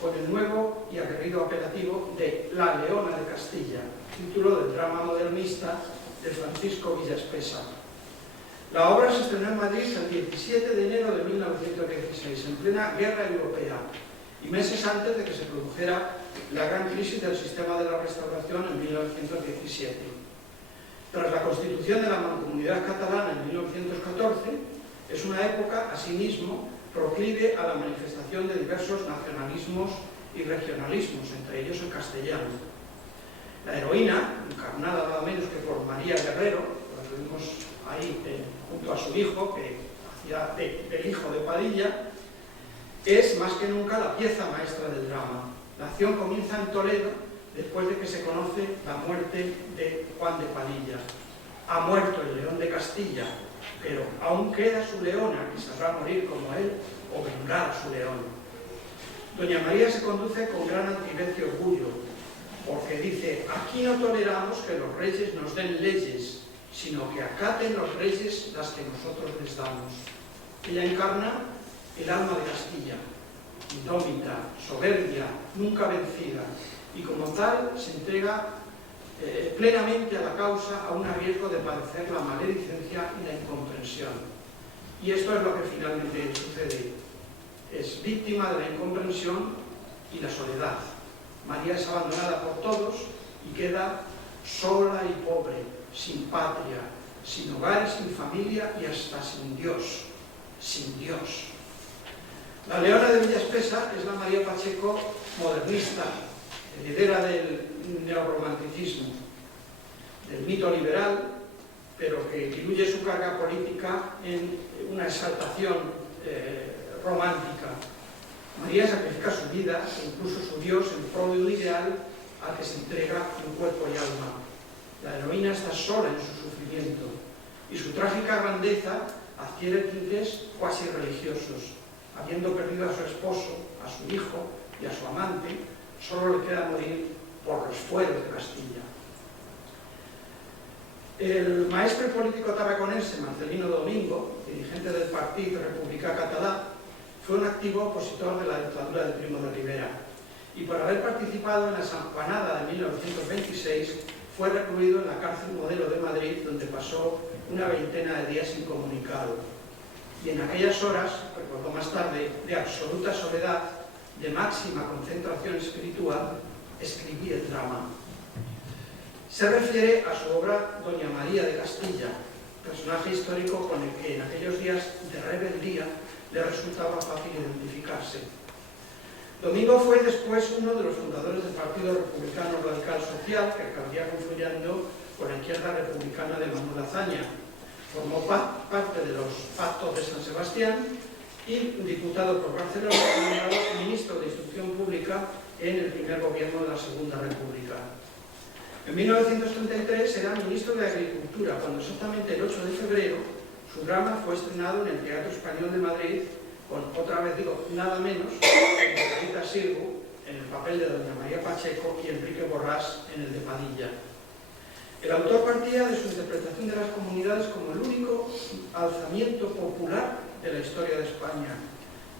con el nuevo y aguerrido apelativo de La Leona de Castilla, título del drama modernista de Francisco Villaspesa. La obra se estrenó en Madrid el 17 de enero de 1916, en plena guerra europea, y meses antes de que se produjera la gran crisis del sistema de la Restauración en 1917. Tras la constitución de la Mancomunidad Catalana en 1914, es una época, asimismo, proclive a la manifestación de diversos nacionalismos y regionalismos, entre ellos el castellano. La heroína, encarnada nada menos que por María Guerrero, la tuvimos ahí junto a su hijo, que hacía del hijo de Padilla, es más que nunca la pieza maestra del drama. La acción comienza en Toledo después de que se conoce la muerte de Juan de Padilla. Ha muerto el león de Castilla, pero aún queda su leona, que sabrá morir como él o vendrá a su león. Doña María se conduce con gran altivez y orgullo, porque dice: aquí no toleramos que los reyes nos den leyes, sino que acaten los reyes las que nosotros les damos. Ella encarna el alma de Castilla, indómita, soberbia, nunca vencida, y como tal se entrega plenamente a la causa, a un riesgo de padecer la maledicencia y la incomprensión. Y esto es lo que finalmente sucede. Es víctima de la incomprensión y la soledad. María es abandonada por todos y queda sola y pobre, sin patria, sin hogar, sin familia y hasta sin Dios. Sin Dios. La Leona de Villaspesa es la María Pacheco modernista, heredera del neorromanticismo, del mito liberal, pero que diluye su carga política en una exaltación romántica. María sacrifica su vida e incluso su Dios en pro de un ideal al que se entrega en cuerpo y alma. La heroína está sola en su sufrimiento y su trágica grandeza adquiere tintes cuasi religiosos. Habiendo perdido a su esposo, a su hijo y a su amante, solo le queda morir por los fueros de Castilla. El maestre político tarraconense Marcelino Domingo, dirigente del Partit Republicà Català, fue un activo opositor de la dictadura de Primo de Rivera y por haber participado en la Sanjuanada de 1926 fue recluido en la cárcel Modelo de Madrid, donde pasó una veintena de días incomunicado. y en aquellas horas, recordó más tarde, de absoluta soledad, de máxima concentración espiritual, escribí el drama. Se refiere a su obra Doña María de Castilla, personaje histórico con el que en aquellos días de rebeldía le resultaba fácil identificarse. Domingo fue después uno de los fundadores del Partido Republicano Radical Social, que acabaría confluyendo con la izquierda republicana de Manuel Azaña. Formó parte de los Pactos de San Sebastián y, diputado por Barcelona, fue ministro de Instrucción Pública en el primer gobierno de la Segunda República. En 1933 era ministro de Agricultura, cuando exactamente el 8 de febrero su drama fue estrenado en el Teatro Español de Madrid con, otra vez digo, nada menos que Margarita Sirgu en el papel de Doña María Pacheco y Enrique Borrás en el de Padilla. El autor partía de su interpretación de las comunidades como el único alzamiento popular de la historia de España,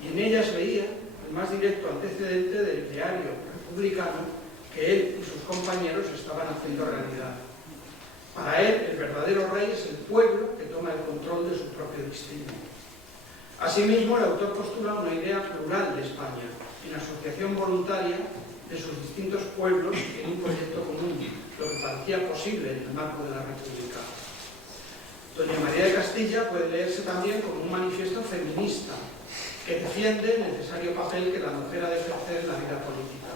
y en ellas veía el más directo antecedente del diario republicano que él y sus compañeros estaban haciendo realidad. Para él, el verdadero rey es el pueblo que toma el control de su propio destino. Asimismo, el autor postula una idea plural de España, en asociación voluntaria de sus distintos pueblos en un proyecto común, lo que parecía posible en el marco de la República. Doña María de Castilla puede leerse también como un manifiesto feminista que defiende el necesario papel que la mujer ha de ejercer en la vida política.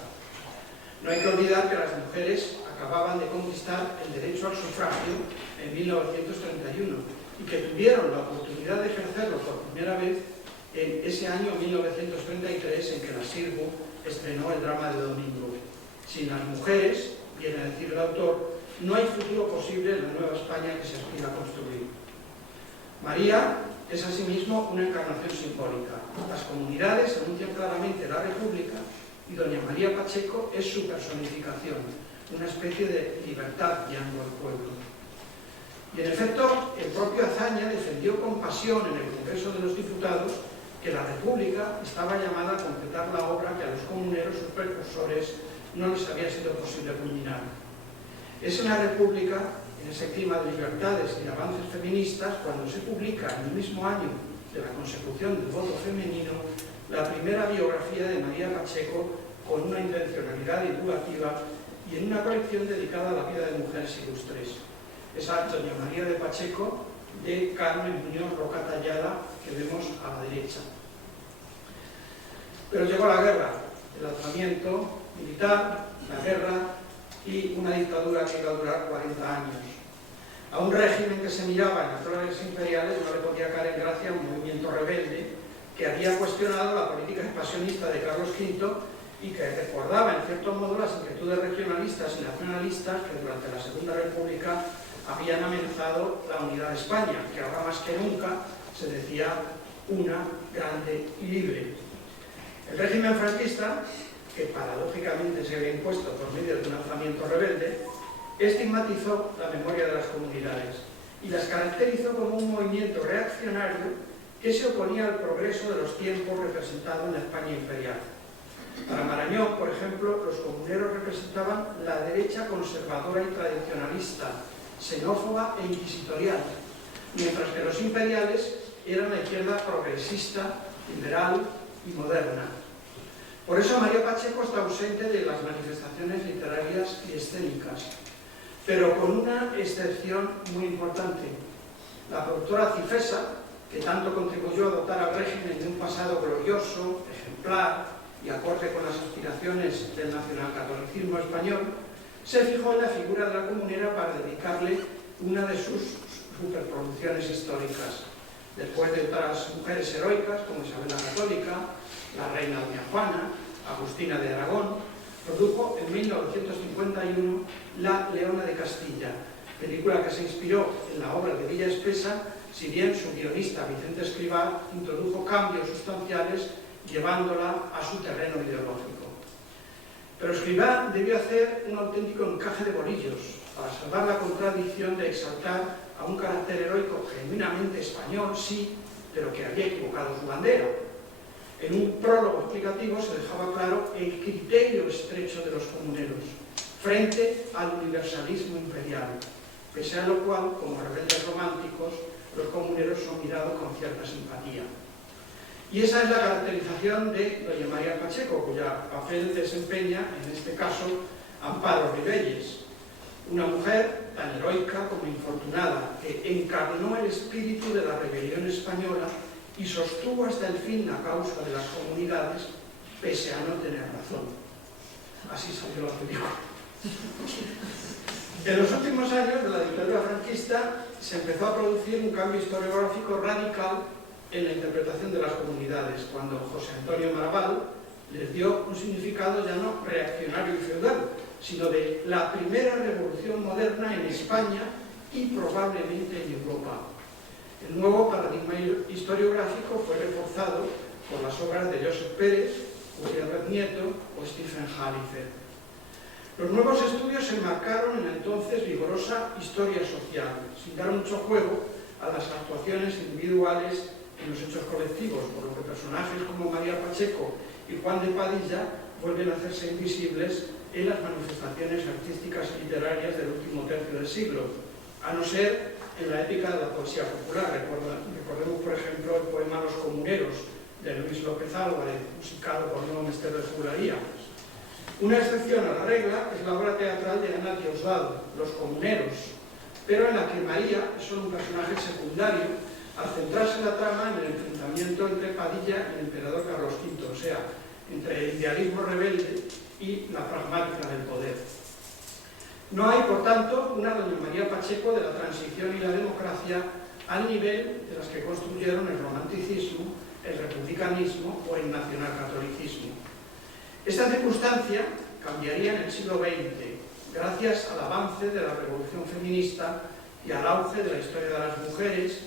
No hay que olvidar que las mujeres acababan de conquistar el derecho al sufragio en 1931 y que tuvieron la oportunidad de ejercerlo por primera vez en ese año 1933 en que la Sirgu estrenó el drama de Domingo. Sin las mujeres, viene a decir el autor, no hay futuro posible en la nueva España que se aspira a construir. María es asimismo una encarnación simbólica. Las comunidades anuncian claramente la República y Doña María Pacheco es su personificación, una especie de libertad guiando al pueblo. Y en efecto, el propio Azaña defendió con pasión en el Congreso de los Diputados que la República estaba llamada a completar la obra que a los comuneros, sus precursores, no les había sido posible culminar. Es en la República, en ese clima de libertades y de avances feministas, cuando se publica en el mismo año de la consecución del voto femenino, la primera biografía de María Pacheco con una intencionalidad divulgativa y en una colección dedicada a la vida de mujeres ilustres. Esa Doña María de Pacheco de Carmen Muñoz Roca Tallada que vemos a la derecha. Pero llegó la guerra, el alzamiento militar, la guerra y una dictadura que iba a durar 40 años. A un régimen que se miraba en las flores imperiales no le podía caer en gracia un movimiento rebelde que había cuestionado la política expansionista de Carlos V y que recordaba en cierto modo las inquietudes regionalistas y nacionalistas que durante la Segunda República habían amenazado la unidad de España, que ahora más que nunca se decía una, grande y libre. El régimen franquista, que paradójicamente se había impuesto por medio de un alzamiento rebelde, estigmatizó la memoria de las comunidades y las caracterizó como un movimiento reaccionario que se oponía al progreso de los tiempos representado en la España imperial. Para Marañón, por ejemplo, los comuneros representaban la derecha conservadora y tradicionalista, xenófoba e inquisitorial, mientras que los imperiales eran la izquierda progresista, liberal y moderna. Por eso María Pacheco está ausente de las manifestaciones literarias y escénicas, pero con una excepción muy importante. La productora Cifesa, que tanto contribuyó a dotar al régimen de un pasado glorioso, ejemplar y acorde con las aspiraciones del nacionalcatolicismo español, se fijó en la figura de la comunera para dedicarle una de sus superproducciones históricas. Después de otras mujeres heroicas como Isabel la Católica, la reina Doña Juana, Agustina de Aragón, produjo en 1951 La Leona de Castilla, película que se inspiró en la obra de Villa Espesa, si bien su guionista Vicente Escrivá introdujo cambios sustanciales llevándola a su terreno ideológico. Pero Escrivá debió hacer un auténtico encaje de bolillos para salvar la contradicción de exaltar a un carácter heroico genuinamente español, sí, pero que había equivocado su bandera. En un prólogo explicativo se dejaba claro el criterio estrecho de los comuneros frente al universalismo imperial, pese a lo cual, como rebeldes románticos, los comuneros son mirados con cierta simpatía. Y esa es la caracterización de doña María Pacheco, cuya papel desempeña, en este caso, Amparo Ribelles, una mujer tan heroica como infortunada, que encarnó el espíritu de la rebelión española y sostuvo hasta el fin la causa de las comunidades, pese a no tener razón. Así salió la película. En los últimos años de la dictadura franquista se empezó a producir un cambio historiográfico radical en la interpretación de las comunidades, cuando José Antonio Maravall les dio un significado ya no reaccionario y feudal, sino de la primera revolución moderna en España y probablemente en Europa. El nuevo paradigma historiográfico fue reforzado por las obras de Josep Pérez, Gutiérrez Nieto o Stephen Halifax. Los nuevos estudios se enmarcaron en la entonces vigorosa historia social, sin dar mucho juego a las actuaciones individuales en los hechos colectivos, por lo que personajes como María Pacheco y Juan de Padilla vuelven a hacerse invisibles en las manifestaciones artísticas y literarias del último tercio del siglo, a no ser en la épica de la poesía popular. Recordemos, por ejemplo, el poema Los Comuneros, de Luis López Álvarez, musicado por Nuevo Mester de Jularía. Una excepción a la regla es la obra teatral de Ana Diosdado, Los Comuneros, pero en la que María es solo un personaje secundario, al centrarse la trama en el enfrentamiento entre Padilla y el emperador Carlos V, o sea, entre el idealismo rebelde y la pragmática del poder. No hay, por tanto, una doña María Pacheco de la transición y la democracia al nivel de las que construyeron el romanticismo, el republicanismo o el nacionalcatolicismo. Esta circunstancia cambiaría en el siglo XX, gracias al avance de la revolución feminista y al auge de la historia de las mujeres,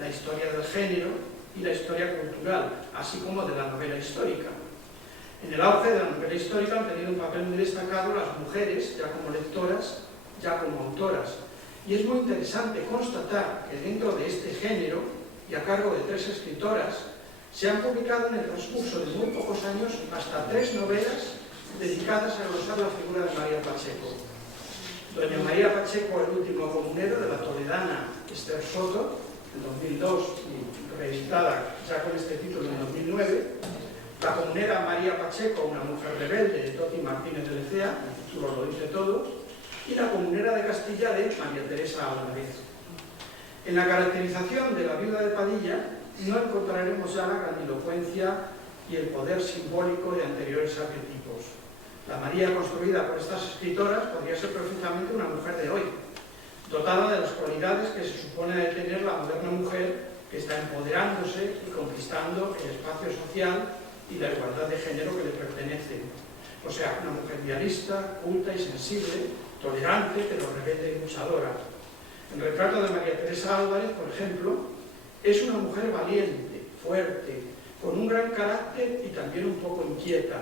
la historia del género y la historia cultural, así como de la novela histórica. En el auge de la novela histórica han tenido un papel muy destacado las mujeres, ya como lectoras, ya como autoras. Y es muy interesante constatar que dentro de este género, y a cargo de 3 escritoras, se han publicado en el transcurso de muy pocos años hasta 3 novelas dedicadas a glosar la figura de María Pacheco. Doña María Pacheco, el último comunero, de la toledana Esther Soto, en 2002, y reeditada ya con este título en 2009, la comunera María Pacheco, una mujer rebelde, de Toti Martínez de Lecea, el título lo dice todo, y la comunera de Castilla de María Teresa Álvarez. En la caracterización de la viuda de Padilla no encontraremos ya la grandilocuencia y el poder simbólico de anteriores arquetipos. La María construida por estas escritoras podría ser perfectamente una mujer de hoy, dotada de las cualidades que se supone de tener la moderna mujer que está empoderándose y conquistando el espacio social y la igualdad de género que le pertenece. O sea, una mujer idealista, culta y sensible, tolerante pero rebelde y luchadora. El retrato de María Teresa Álvarez, por ejemplo, es una mujer valiente, fuerte, con un gran carácter y también un poco inquieta.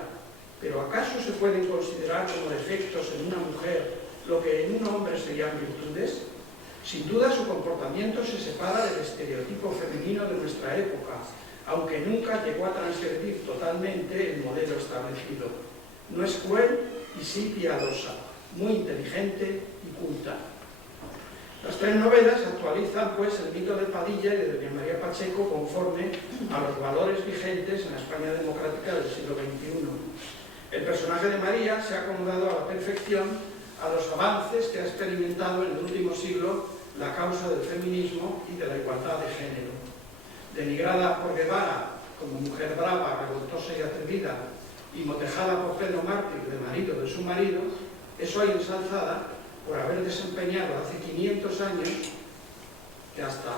¿Pero acaso se pueden considerar como defectos en una mujer lo que en un hombre serían virtudes? Sin duda su comportamiento se separa del estereotipo femenino de nuestra época, aunque nunca llegó a transgredir totalmente el modelo establecido. No es cruel y sí piadosa, muy inteligente y culta. Las 3 novelas actualizan pues el mito de Padilla y de doña María Pacheco conforme a los valores vigentes en la España democrática del siglo XXI. El personaje de María se ha acomodado a la perfección a los avances que ha experimentado en el último siglo la causa del feminismo y de la igualdad de género. Denigrada por Guevara como mujer brava, revoltosa y atrevida, y motejada por Pedro Mártir, de marido de su marido, es hoy ensalzada por haber desempeñado hace 500 años, que hasta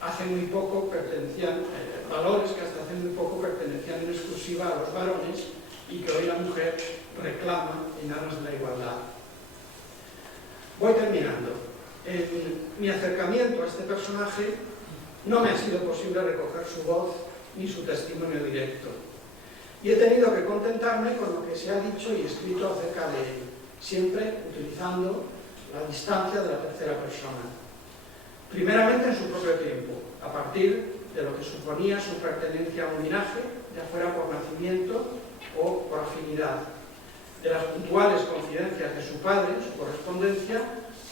hace muy poco pertenecían, valores que hasta hace muy poco pertenecían en exclusiva a los varones y que hoy la mujer reclama en aras de la igualdad. Voy terminando. En mi acercamiento a este personaje no me ha sido posible recoger su voz ni su testimonio directo. Y he tenido que contentarme con lo que se ha dicho y escrito acerca de él, siempre utilizando la distancia de la tercera persona. Primeramente en su propio tiempo, a partir de lo que suponía su pertenencia a un linaje, ya fuera por nacimiento o por afinidad, de las puntuales confidencias de su padre, su correspondencia,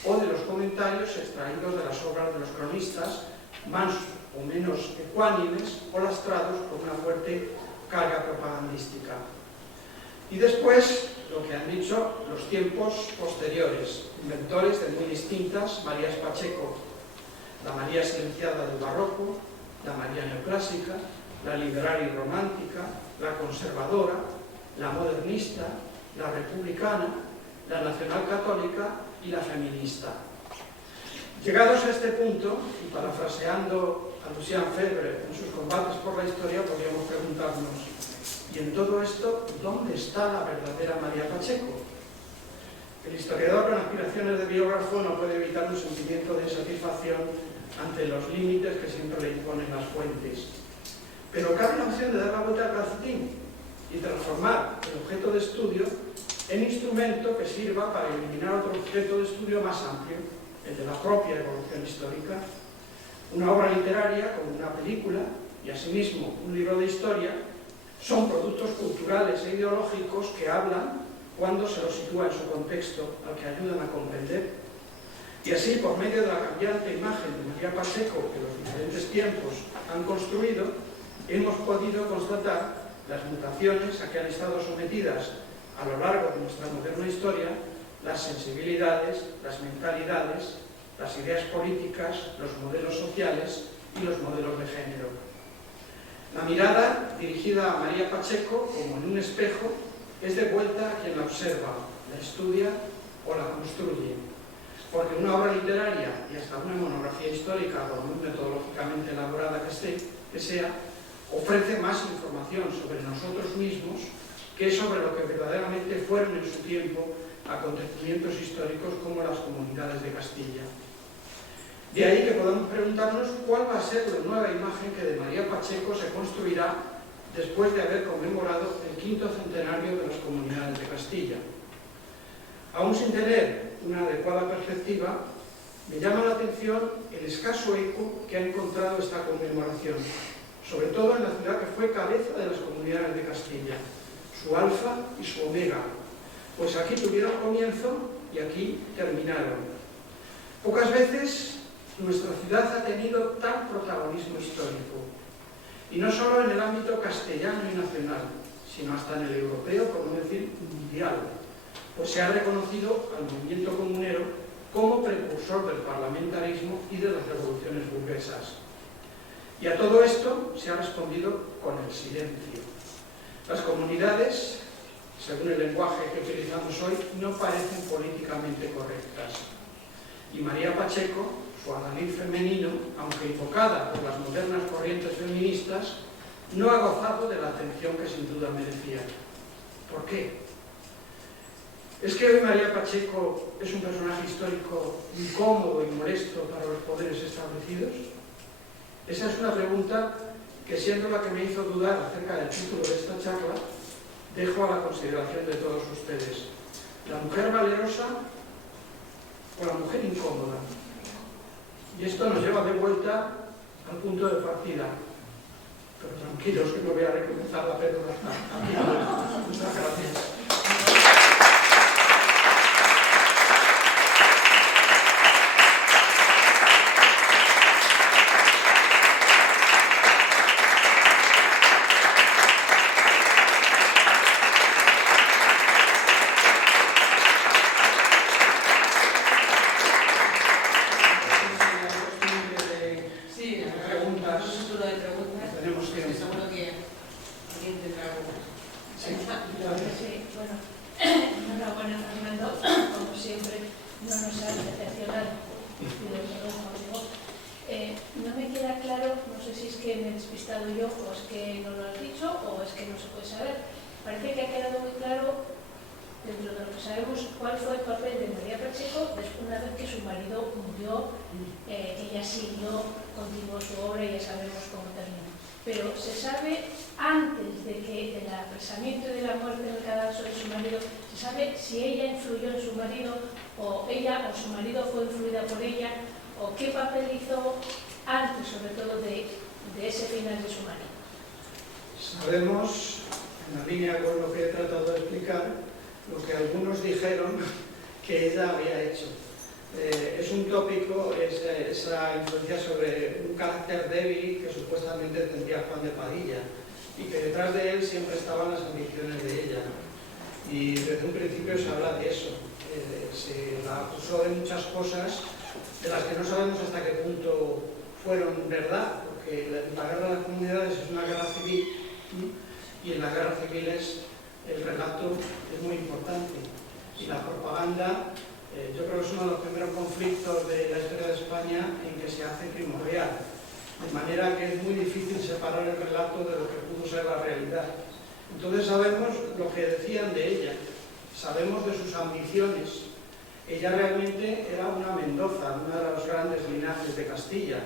o de los comentarios extraídos de las obras de los cronistas, más o menos ecuánimes o lastrados por una fuerte carga propagandística. Y después, lo que han dicho los tiempos posteriores, inventores de muy distintas Marías Pacheco, la María silenciada del barroco, la María neoclásica, la liberal y romántica, la conservadora, la modernista, la republicana, la nacional católica y la feminista. Llegados a este punto, y parafraseando a Lucien Febvre en sus combates por la historia, podríamos preguntarnos: ¿y en todo esto dónde está la verdadera María Pacheco? El historiador con aspiraciones de biógrafo no puede evitar un sentimiento de insatisfacción ante los límites que siempre le imponen las fuentes. Pero cabe la opción de dar la vuelta al calcetín y transformar el objeto de estudio en instrumento que sirva para eliminar otro objeto de estudio más amplio, el de la propia evolución histórica. Una obra literaria, como una película, y asimismo un libro de historia, son productos culturales e ideológicos que hablan cuando se los sitúa en su contexto, al que ayudan a comprender. Y así, por medio de la cambiante imagen de María Pacheco que los diferentes tiempos han construido, hemos podido constatar las mutaciones a que han estado sometidas a lo largo de nuestra moderna historia las sensibilidades, las mentalidades, las ideas políticas, los modelos sociales y los modelos de género. La mirada dirigida a María Pacheco, como en un espejo, es de vuelta a quien la observa, la estudia o la construye. Porque una obra literaria y hasta una monografía histórica, por muy metodológicamente elaborada que sea, ofrece más información sobre nosotros mismos que sobre lo que verdaderamente fueron en su tiempo acontecimientos históricos como las comunidades de Castilla. De ahí que podamos preguntarnos cuál va a ser la nueva imagen que de María Pacheco se construirá después de haber conmemorado el 5º centenario de las comunidades de Castilla. Aún sin tener una adecuada perspectiva, me llama la atención el escaso eco que ha encontrado esta conmemoración, sobre todo en la ciudad que fue cabeza de las comunidades de Castilla, su alfa y su omega, pues aquí tuvieron comienzo y aquí terminaron. Pocas veces nuestra ciudad ha tenido tal protagonismo histórico, y no solo en el ámbito castellano y nacional, sino hasta en el europeo, por no decir mundial, pues se ha reconocido al movimiento comunero como precursor del parlamentarismo y de las revoluciones burguesas. Y a todo esto se ha respondido con el silencio. Las comunidades, según el lenguaje que utilizamos hoy, no parecen políticamente correctas. Y María Pacheco, su adalid femenino, aunque invocada por las modernas corrientes feministas, no ha gozado de la atención que sin duda merecía. ¿Por qué? ¿Es que hoy María Pacheco es un personaje histórico incómodo y molesto para los poderes establecidos? Esa es una pregunta que, siendo la que me hizo dudar acerca del título de esta charla, dejo a la consideración de todos ustedes. ¿La mujer valerosa o la mujer incómoda? Y esto nos lleva de vuelta al punto de partida. Pero tranquilos, que no voy a recomenzar la pérgola. Muchas gracias. No me queda claro, no sé si es que me he despistado yo o es que no lo has dicho o es que no se puede saber. Parece que ha quedado muy claro, dentro de lo que sabemos, cuál fue el papel de María Pacheco después, una vez que su marido murió, ella siguió, continuó su obra y ya sabemos cómo terminó. Pero se sabe, antes del apresamiento y de la muerte del cadalso de su marido, se sabe si ella influyó en su marido o ella o su marido fue influida por ella, o qué papel hizo antes, sobre todo, de ese final de su marido. Sabemos, en la línea con lo que he tratado de explicar, lo que algunos dijeron que ella había hecho. Es un tópico es esa influencia sobre un carácter débil que supuestamente tendría Juan de Padilla y que detrás de él siempre estaban las ambiciones de ella. Y desde un principio se habla de eso. Se la acusó de muchas cosas de las que no sabemos hasta qué punto fueron verdad, porque la guerra de las comunidades es una guerra civil, y en las guerras civiles el relato es muy importante. Y la propaganda, yo creo que es uno de los primeros conflictos de la historia de España en que se hace primordial, de manera que es muy difícil separar el relato de lo que pudo ser la realidad. Entonces sabemos lo que decían de ella, sabemos de sus ambiciones. Ella realmente era una Mendoza, una de los grandes linajes de Castilla,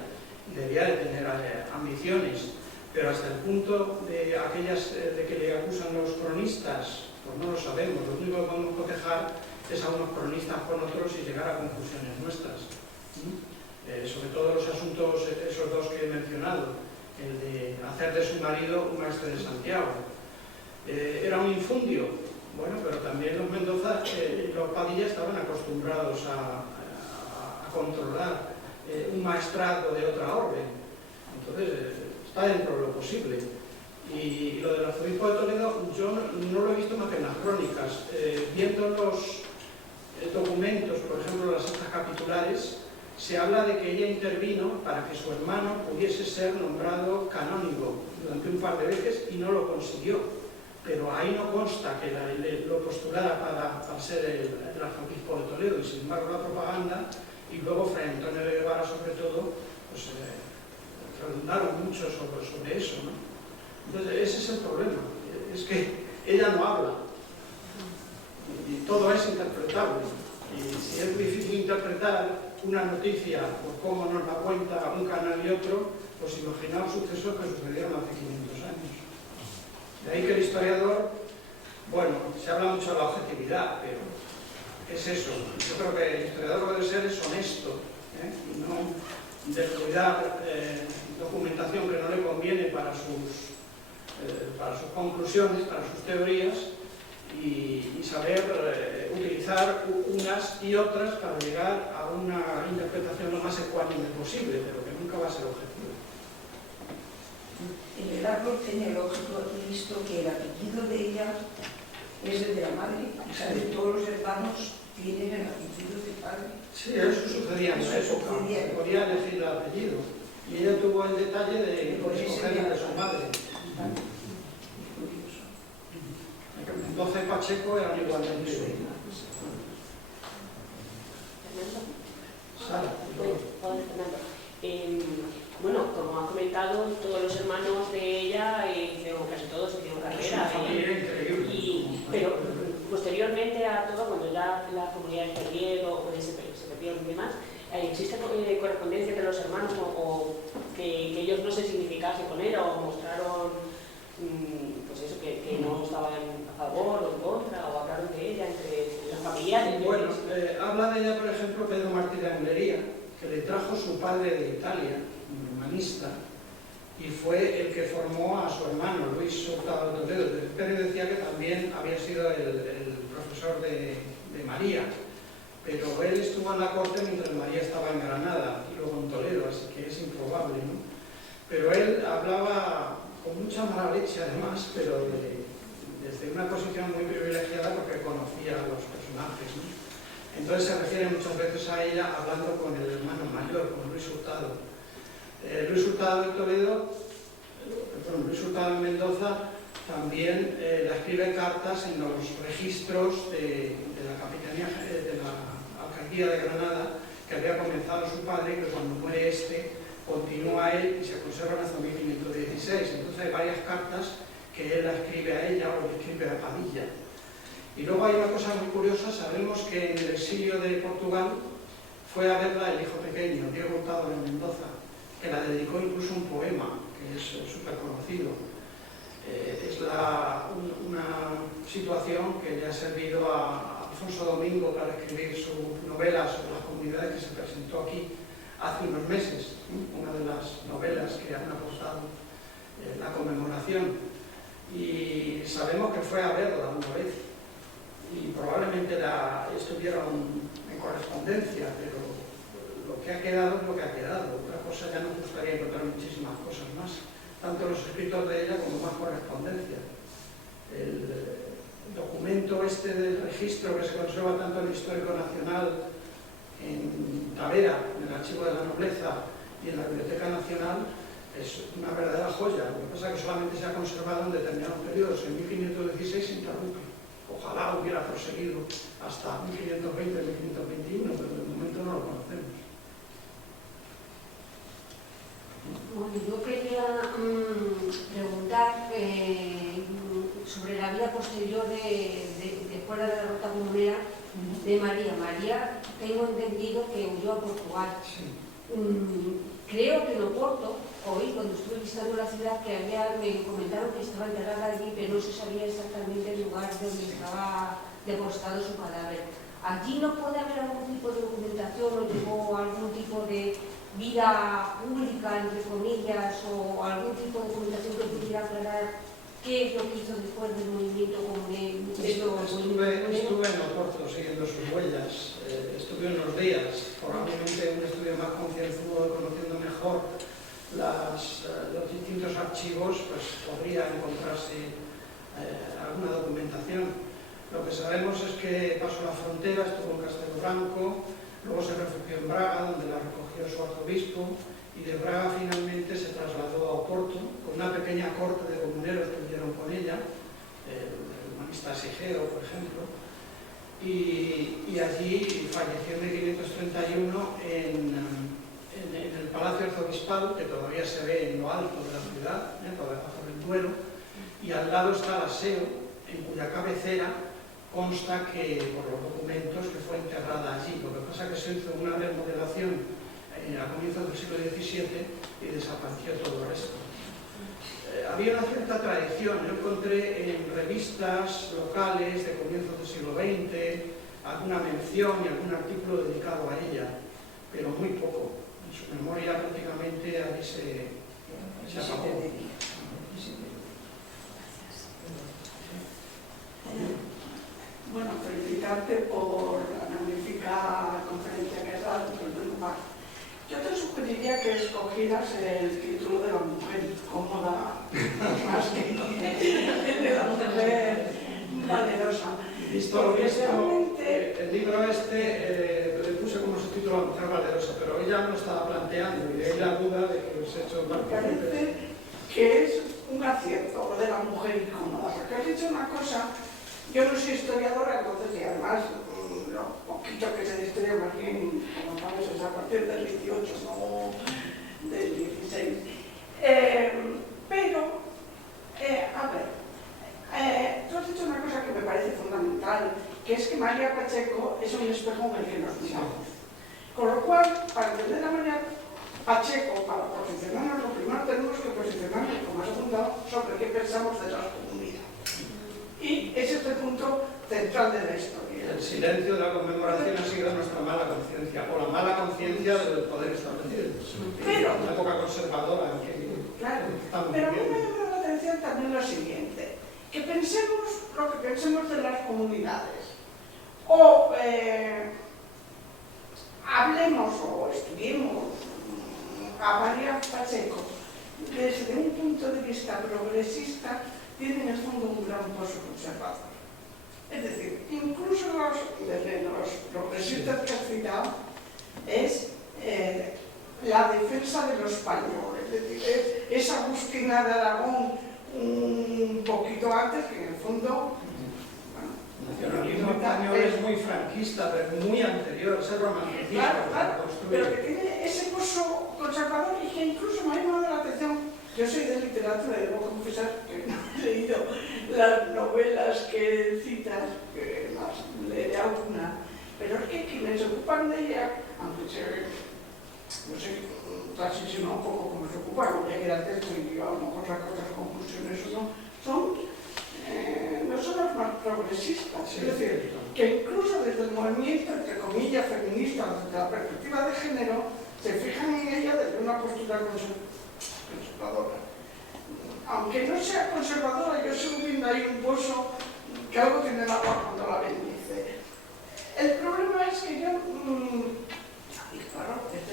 y debía de tener ambiciones, pero hasta el punto de aquellas de que le acusan los cronistas, pues no lo sabemos. Lo único que podemos cotejar es a unos cronistas con otros y llegar a conclusiones nuestras. Sobre todo los asuntos, esos dos que he mencionado, el de hacer de su marido un maestre de Santiago. Era un infundio, bueno, pero también los Mendoza, los Padilla estaban acostumbrados a controlar un maestrazgo de otra orden. Entonces, está dentro de lo posible. Y lo del arzobispo de Toledo, yo no lo he visto más que en las crónicas. Viendo los documentos, por ejemplo, las actas capitulares, se habla de que ella intervino para que su hermano pudiese ser nombrado canónigo durante un par de veces y no lo consiguió. Pero ahí no consta que lo postulara para ser el arzobispo de Toledo, y sin embargo la propaganda, y luego Fray Antonio de Guevara sobre todo, pues redundaron mucho sobre eso, ¿no? Entonces ese es el problema, es que ella no habla, y todo es interpretable, y si es difícil interpretar una noticia por cómo nos la cuenta un canal y otro, pues imaginaos sucesos que sucedieron hace 500 años. De ahí que el historiador, bueno, se habla mucho de la objetividad, pero es eso. Yo creo que el historiador lo que debe ser es honesto, y no descuidar documentación que no le conviene para sus conclusiones, para sus teorías, y saber utilizar unas y otras para llegar a una interpretación lo más ecuánime posible, pero que nunca va a ser objetiva. En el árbol genealógico he visto que el apellido de ella es el de la madre, o sea, de todos los hermanos tienen el apellido de padre. Sí, eso sucedía en esa época, podía elegir el apellido, y ella tuvo el detalle de escoger el de su madre. Entonces Pacheco eran igualmente. Sara. Bueno, como ha comentado, todos los hermanos de ella, casi todos hicieron carrera. Pero posteriormente a todo, cuando ya la comunidad se perdió y demás, ¿existe correspondencia entre los hermanos o que ellos no se significasen con ella o mostraron pues eso, que no estaban a favor o en contra, o hablaron de ella entre los familiares? Bueno, habla de ella, por ejemplo, Pedro Martí de Anglería, que le trajo su padre de Italia, un humanista, y fue el que formó a su hermano, Luis Hurtado de Toledo. Pedro decía que también había sido el profesor de María, pero él estuvo en la corte mientras María estaba en Granada y luego en Toledo, así que es improbable, ¿no? Pero él hablaba con mucha mala leche además, pero desde una posición muy privilegiada porque conocía a los personajes, ¿no? Entonces se refiere muchas veces a ella hablando con el hermano mayor, con Luis Hurtado. Luis Hurtado de Toledo, Luis Hurtado de Mendoza, también le escribe cartas en los registros de la capitanía, de la alcaldía de Granada, que había comenzado su padre, que cuando muere este, continúa él y se conservan hasta 1516. Entonces hay varias cartas que él la escribe a ella o le escribe a Padilla. Y luego hay una cosa muy curiosa, sabemos que en el exilio de Portugal fue a verla el hijo pequeño, Diego Hurtado de Mendoza, que la dedicó incluso un poema, que es súper conocido. Es una situación que le ha servido a Alfonso Domingo para escribir su novela sobre las comunidades que se presentó aquí hace unos meses, una de las novelas que han aportado la conmemoración. Y sabemos que fue a verla una vez y probablemente estuvieron en correspondencia, pero lo que ha quedado es lo que ha quedado. Otra cosa, ya nos gustaría encontrar muchísimas cosas más, tanto los escritos de ella como más correspondencia. El documento este del registro que se conserva tanto en el Histórico Nacional, en Tavera, en el Archivo de la Nobleza y en la Biblioteca Nacional, es una verdadera joya. Lo que pasa es que solamente se ha conservado en determinados periodos. En 1516 se interrumpe. Ojalá hubiera proseguido hasta 1520-1521, pero de momento no lo conocemos. Bueno, yo quería preguntar sobre la vida posterior después de la derrota comunera de María. María, tengo entendido que huyó a Portugal. Sí. Creo que en Oporto, hoy cuando estuve visitando la ciudad, me comentaron que estaba enterrada allí, pero no se sabía exactamente el lugar donde estaba depositado su cadáver. ¿Allí no puede haber algún tipo de documentación o llevó algún tipo de vida pública, entre comillas, o algún tipo de documentación que pudiera aclarar qué es lo que hizo después del movimiento comunero? Estuve en Oporto siguiendo sus huellas, estuve unos días, probablemente un estudio más concienzudo, conociendo mejor los distintos archivos, pues podría encontrarse alguna documentación. Lo que sabemos es que pasó la frontera, estuvo en Castelo Branco, luego se refugió en Braga, donde la recogió su arzobispo, y de Braga finalmente se trasladó a Oporto, con una pequeña corte de comuneros que vinieron con ella, el humanista Sigero, por ejemplo, y allí falleció en 1531 en el Palacio Arzobispal, que todavía se ve en lo alto de la ciudad, por debajo del Duero, y al lado está el aseo, en cuya cabecera consta que, por los documentos, que fue enterrada allí. Lo que pasa es que se hizo una remodelación a comienzos del siglo XVII y desapareció todo el resto. Había una cierta tradición, yo encontré en revistas locales de comienzos del siglo XX alguna mención y algún artículo dedicado a ella, pero muy poco. En su memoria prácticamente allí se apagó. Bueno, felicitarte por la magnífica conferencia que has dado en primer lugar. Yo te sugeriría que escogieras el título de la mujer incómoda más que el de la mujer valerosa. Porque realmente el libro le puse como subtítulo La mujer valerosa, pero ella no estaba planteando, y de ahí la duda de que os he hecho Me parece que es un acierto lo de la mujer incómoda, porque has dicho una cosa. Yo no soy historiadora, entonces, y además, lo poquito que sé de historia, más bien, como sabes, es a partir del 18, no del 16. A ver, tú has dicho una cosa que me parece fundamental, que es que María Pacheco es un espejo en el que nos miramos. Con lo cual, para entender a María Pacheco, para posicionarnos, lo primero tenemos que posicionarnos, como has apuntado, sobre qué pensamos de las comunidades. Y ese es el punto central de la historia. El silencio de la conmemoración ha sido nuestra mala conciencia, o la mala conciencia del poder establecido. Pero, una época conservadora en que claro, estamos pero a mí me viviendo. llama la atención también lo siguiente, que pensemos lo que pensemos de las comunidades, o hablemos o estudiemos a María Pacheco desde un punto de vista progresista, tiene en el fondo un gran pozo conservador. Es decir, incluso desde los progresistas que has citado, es la defensa de los españoles, es decir, es Agustina de Aragón un poquito antes, que en el fondo... El nacionalismo español es muy franquista, pero muy anterior, es el romanticismo. Claro, pero que tiene ese pozo conservador y que incluso me ha llamado la atención. Yo soy de literatura y debo confesar que no he leído las novelas que citas, que más leeré alguna, pero es que quienes se ocupan de ella, aunque no sé, casi si no un poco como se ocupan, de leer el texto y a lo mejor sacar otras conclusiones o no, no son los más progresistas. Es decir, que incluso desde el movimiento, entre comillas, feminista, desde la perspectiva de género, se fijan en ella desde una postura conservadora. Aunque no sea conservadora, yo sigo viendo ahí un pozo que algo tiene el agua cuando la bendice. El problema es que yo, y claro, es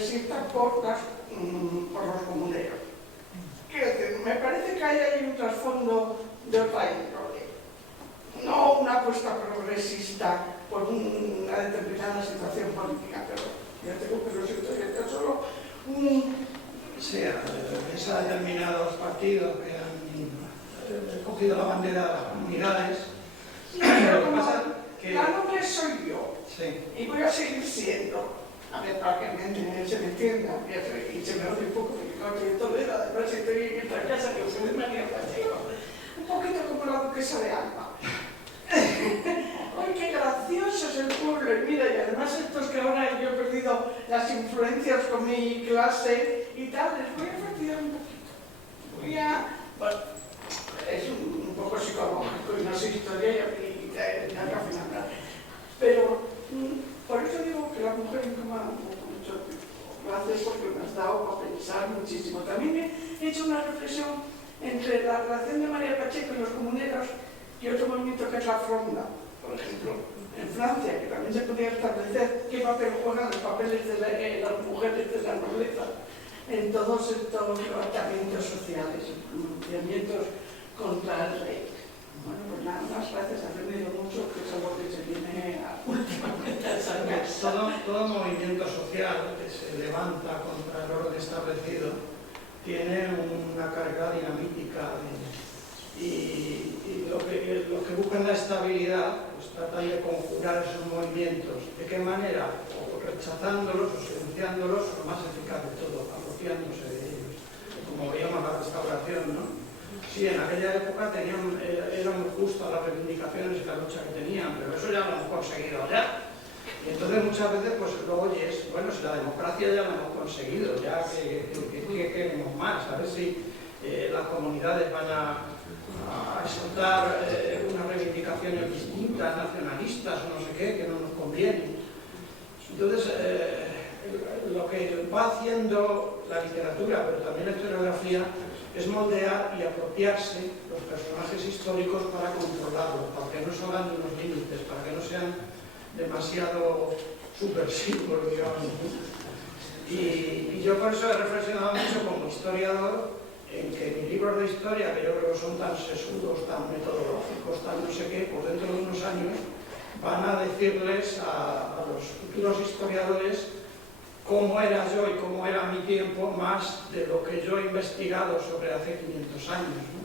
progresista por los comuneros. Quiero decir, me parece que hay ahí un trasfondo de otra índole, no una apuesta progresista por una determinada situación política, pero ya tengo que lo siento, ya solo Sí, es a determinados partidos que han cogido la bandera de las comunidades. Sí, pero como pasa que... la noble soy yo, Sí. y voy a seguir siendo, a ver, para que se me entienda, y se me oye un poco, porque claro que Toledo, además estoy en esta casa que se me María Pacheco, un poquito como la duquesa de Alba. ¡Ay, qué gracioso es el pueblo! Y mira, y además estos que ahora yo he perdido las influencias con mi clase y tal, les voy a fastidiar un poquito. Bueno, es un poco psicológico y no sé historia y al final. Pero por eso digo que la mujer incomoda mucho. Gracias porque me has dado para pensar muchísimo. También he hecho una reflexión entre la relación de María Pacheco y los comuneros y otro movimiento que es la Fronda, por ejemplo, en Francia, que también se podía establecer qué papel juegan los papeles de las mujeres de la nobleza en todos estos levantamientos sociales, movimientos contra el rey. Bueno, pues nada más, gracias, he aprendido mucho, que es algo que se viene últimamente a sacar. Todo movimiento social que se levanta contra el orden establecido tiene una carga dinamítica y lo que buscan la estabilidad, pues tratan de conjurar esos movimientos. ¿De qué manera? O rechazándolos o silenciándolos, lo más eficaz de todo, apropiándose de ellos. Como veíamos la restauración, ¿no? Sí, en aquella época eran justas las reivindicaciones y la lucha que tenían, pero eso ya lo hemos conseguido ya. Y entonces muchas veces pues lo oyes, bueno, si la democracia ya la hemos conseguido, ya que queremos más, a ver si las comunidades van a exaltar unas reivindicaciones distintas, nacionalistas o no sé qué, que no nos convienen. Entonces, lo que va haciendo la literatura, pero también la historiografía, es moldear y apropiarse los personajes históricos para controlarlos, para que no salgan de unos límites, para que no sean demasiado subversivos, digamos. Y yo por eso he reflexionado mucho como historiador en que mis libros de historia, que yo creo que son tan sesudos, tan metodológicos, tan no sé qué, pues dentro de unos años van a decirles a los futuros historiadores cómo era yo y cómo era mi tiempo, más de lo que yo he investigado sobre hace 500 años, ¿no?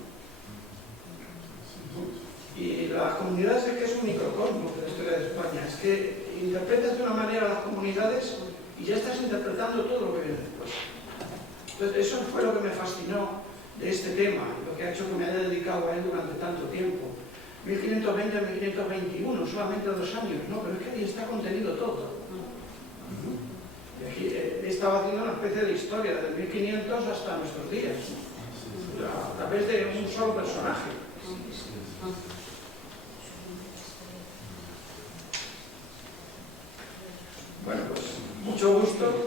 Y las comunidades es que es un microcosmos de la historia de España, es que interpretas de una manera las comunidades y ya estás interpretando todo lo que viene después. Entonces, eso fue lo que me fascinó de este tema, y lo que ha hecho que me haya dedicado a él durante tanto tiempo. 1520 a 1521, solamente 2 años, ¿no? Pero es que ahí está contenido todo. Y aquí he estado haciendo una especie de historia, desde 1500 hasta nuestros días, ¿no? A través de un solo personaje. Bueno, pues, mucho gusto.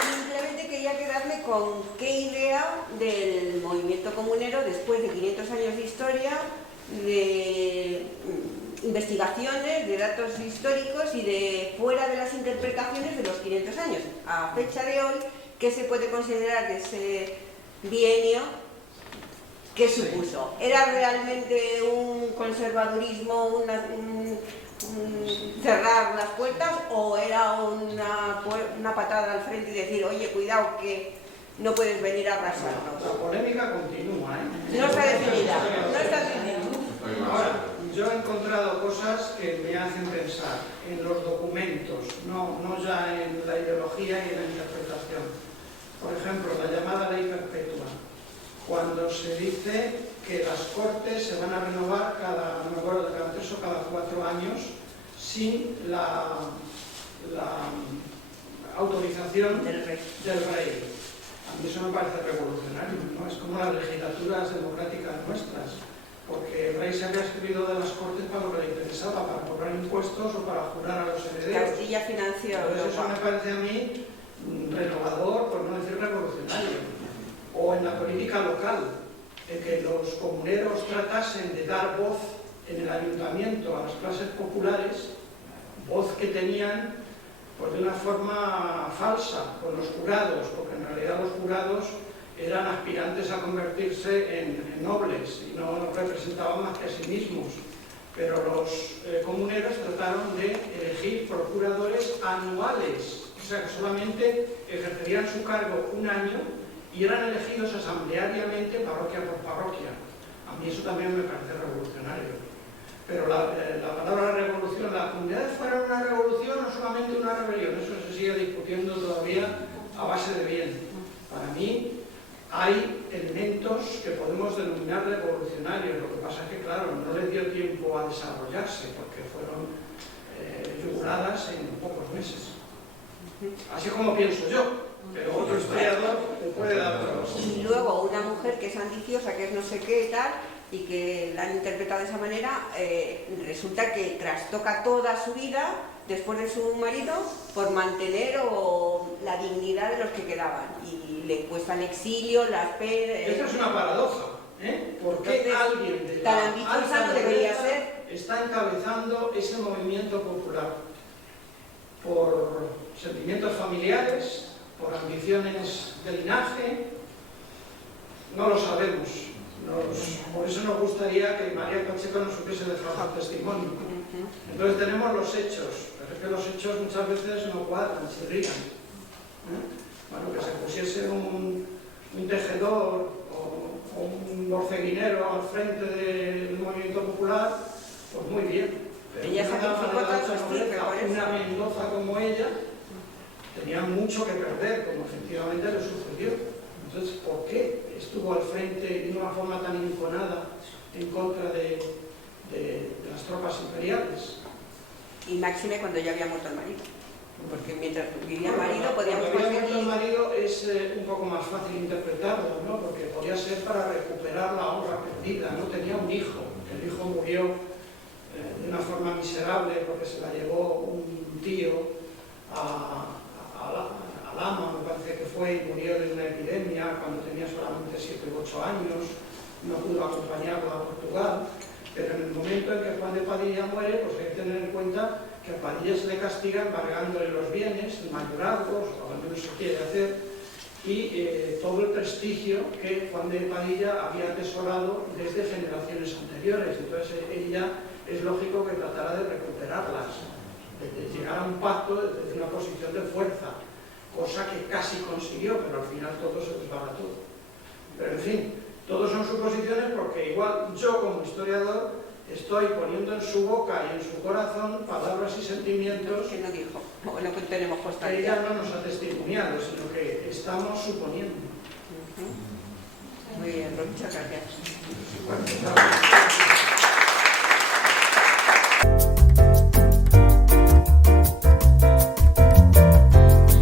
Simplemente quería quedarme con qué idea del movimiento comunero después de 500 años de historia, de investigaciones, de datos históricos y de fuera de las interpretaciones de los 500 años. A fecha de hoy, ¿qué se puede considerar de ese bienio? ¿Qué supuso? ¿Era realmente un conservadurismo, cerrar las puertas, o era una patada al frente y decir, oye, cuidado que no puedes venir a arrasarnos? La polémica continúa, ¿eh? No está definida, no está definida. Ahora, yo he encontrado cosas que me hacen pensar en los documentos, no ya en la ideología y en la interpretación. Por ejemplo, la llamada ley perpetua, cuando se dice que las Cortes se van a renovar cada 3 o cada 4 años sin la autorización del rey. A mí eso me parece revolucionario, ¿no? Es como las legislaturas democráticas nuestras, porque el rey se había escrito de las Cortes para lo que le interesaba, para cobrar impuestos o para jurar a los herederos. Castilla financió. Entonces eso me parece a mí renovador, por no decir revolucionario. O en la política local, en que los comuneros tratasen de dar voz en el ayuntamiento a las clases populares, voz que tenían pues, de una forma falsa con los jurados, porque en realidad los jurados eran aspirantes a convertirse en nobles y no representaban más que a sí mismos. Pero los comuneros trataron de elegir procuradores anuales, o sea que solamente ejercerían su cargo un año y eran elegidos asambleariamente parroquia por parroquia. A mí eso también me parece revolucionario. Pero la palabra revolución, las comunidades fueron una revolución o solamente una rebelión, eso se sigue discutiendo todavía a base de bien. Para mí hay elementos que podemos denominar revolucionarios, lo que pasa es que, claro, no les dio tiempo a desarrollarse porque fueron yuguladas en pocos meses. Así es como pienso yo, pero otro historiador me puede dar otros. Y luego una mujer que es ambiciosa, que es no sé qué y tal, y que la han interpretado de esa manera, resulta que trastoca toda su vida después de su marido por mantener la dignidad de los que quedaban y le cuesta el exilio, las penas... Esta es una paradoja, ¿eh? ¿Por qué alguien de tan la ambiciosa alta no debería nobleza ser? está encabezando ese movimiento popular? Por sentimientos familiares, por ambiciones de linaje, no lo sabemos. Por eso nos gustaría que María Pacheco nos hubiese dejado testimonio. Entonces tenemos los hechos, pero es que los hechos muchas veces no cuadran, chirrían. Bueno, que se pusiese un tejedor o un borceguinero al frente del movimiento popular, pues muy bien. Pero ella sacrificó toda su estirpe, por eso. Una Mendoza como ella tenía mucho que perder, como efectivamente le sucedió. Entonces, ¿por qué estuvo al frente de una forma tan enconada en contra de las tropas imperiales? Y máxime cuando ya había muerto el marido. Porque mientras vivía el marido podíamos conseguir... Cuando había muerto el conseguir... marido es un poco más fácil interpretarlo, ¿no? Porque podía ser para recuperar la honra perdida, ¿no? Tenía un hijo, el hijo murió de una forma miserable porque se la llevó un tío a Lama, me parece que fue, y murió de una epidemia cuando tenía solamente 7 u 8 años, no pudo acompañarlo a Portugal, pero en el momento en que Juan de Padilla muere, pues hay que tener en cuenta que a Padilla se le castiga embargándole los bienes, mayorazgos, o al menos se quiere hacer, y todo el prestigio que Juan de Padilla había atesorado desde generaciones anteriores. Entonces ella es lógico que tratara de recuperarlas, de llegar a un pacto desde una posición de fuerza, cosa que casi consiguió, pero al final todo se desbarató. Pero en fin, todos son suposiciones porque igual yo como historiador estoy poniendo en su boca y en su corazón palabras y sentimientos que no dijo, o no tenemos que constancia. ella no nos ha testimoniado, sino que estamos suponiendo. Muy bien, muchas gracias. Bueno,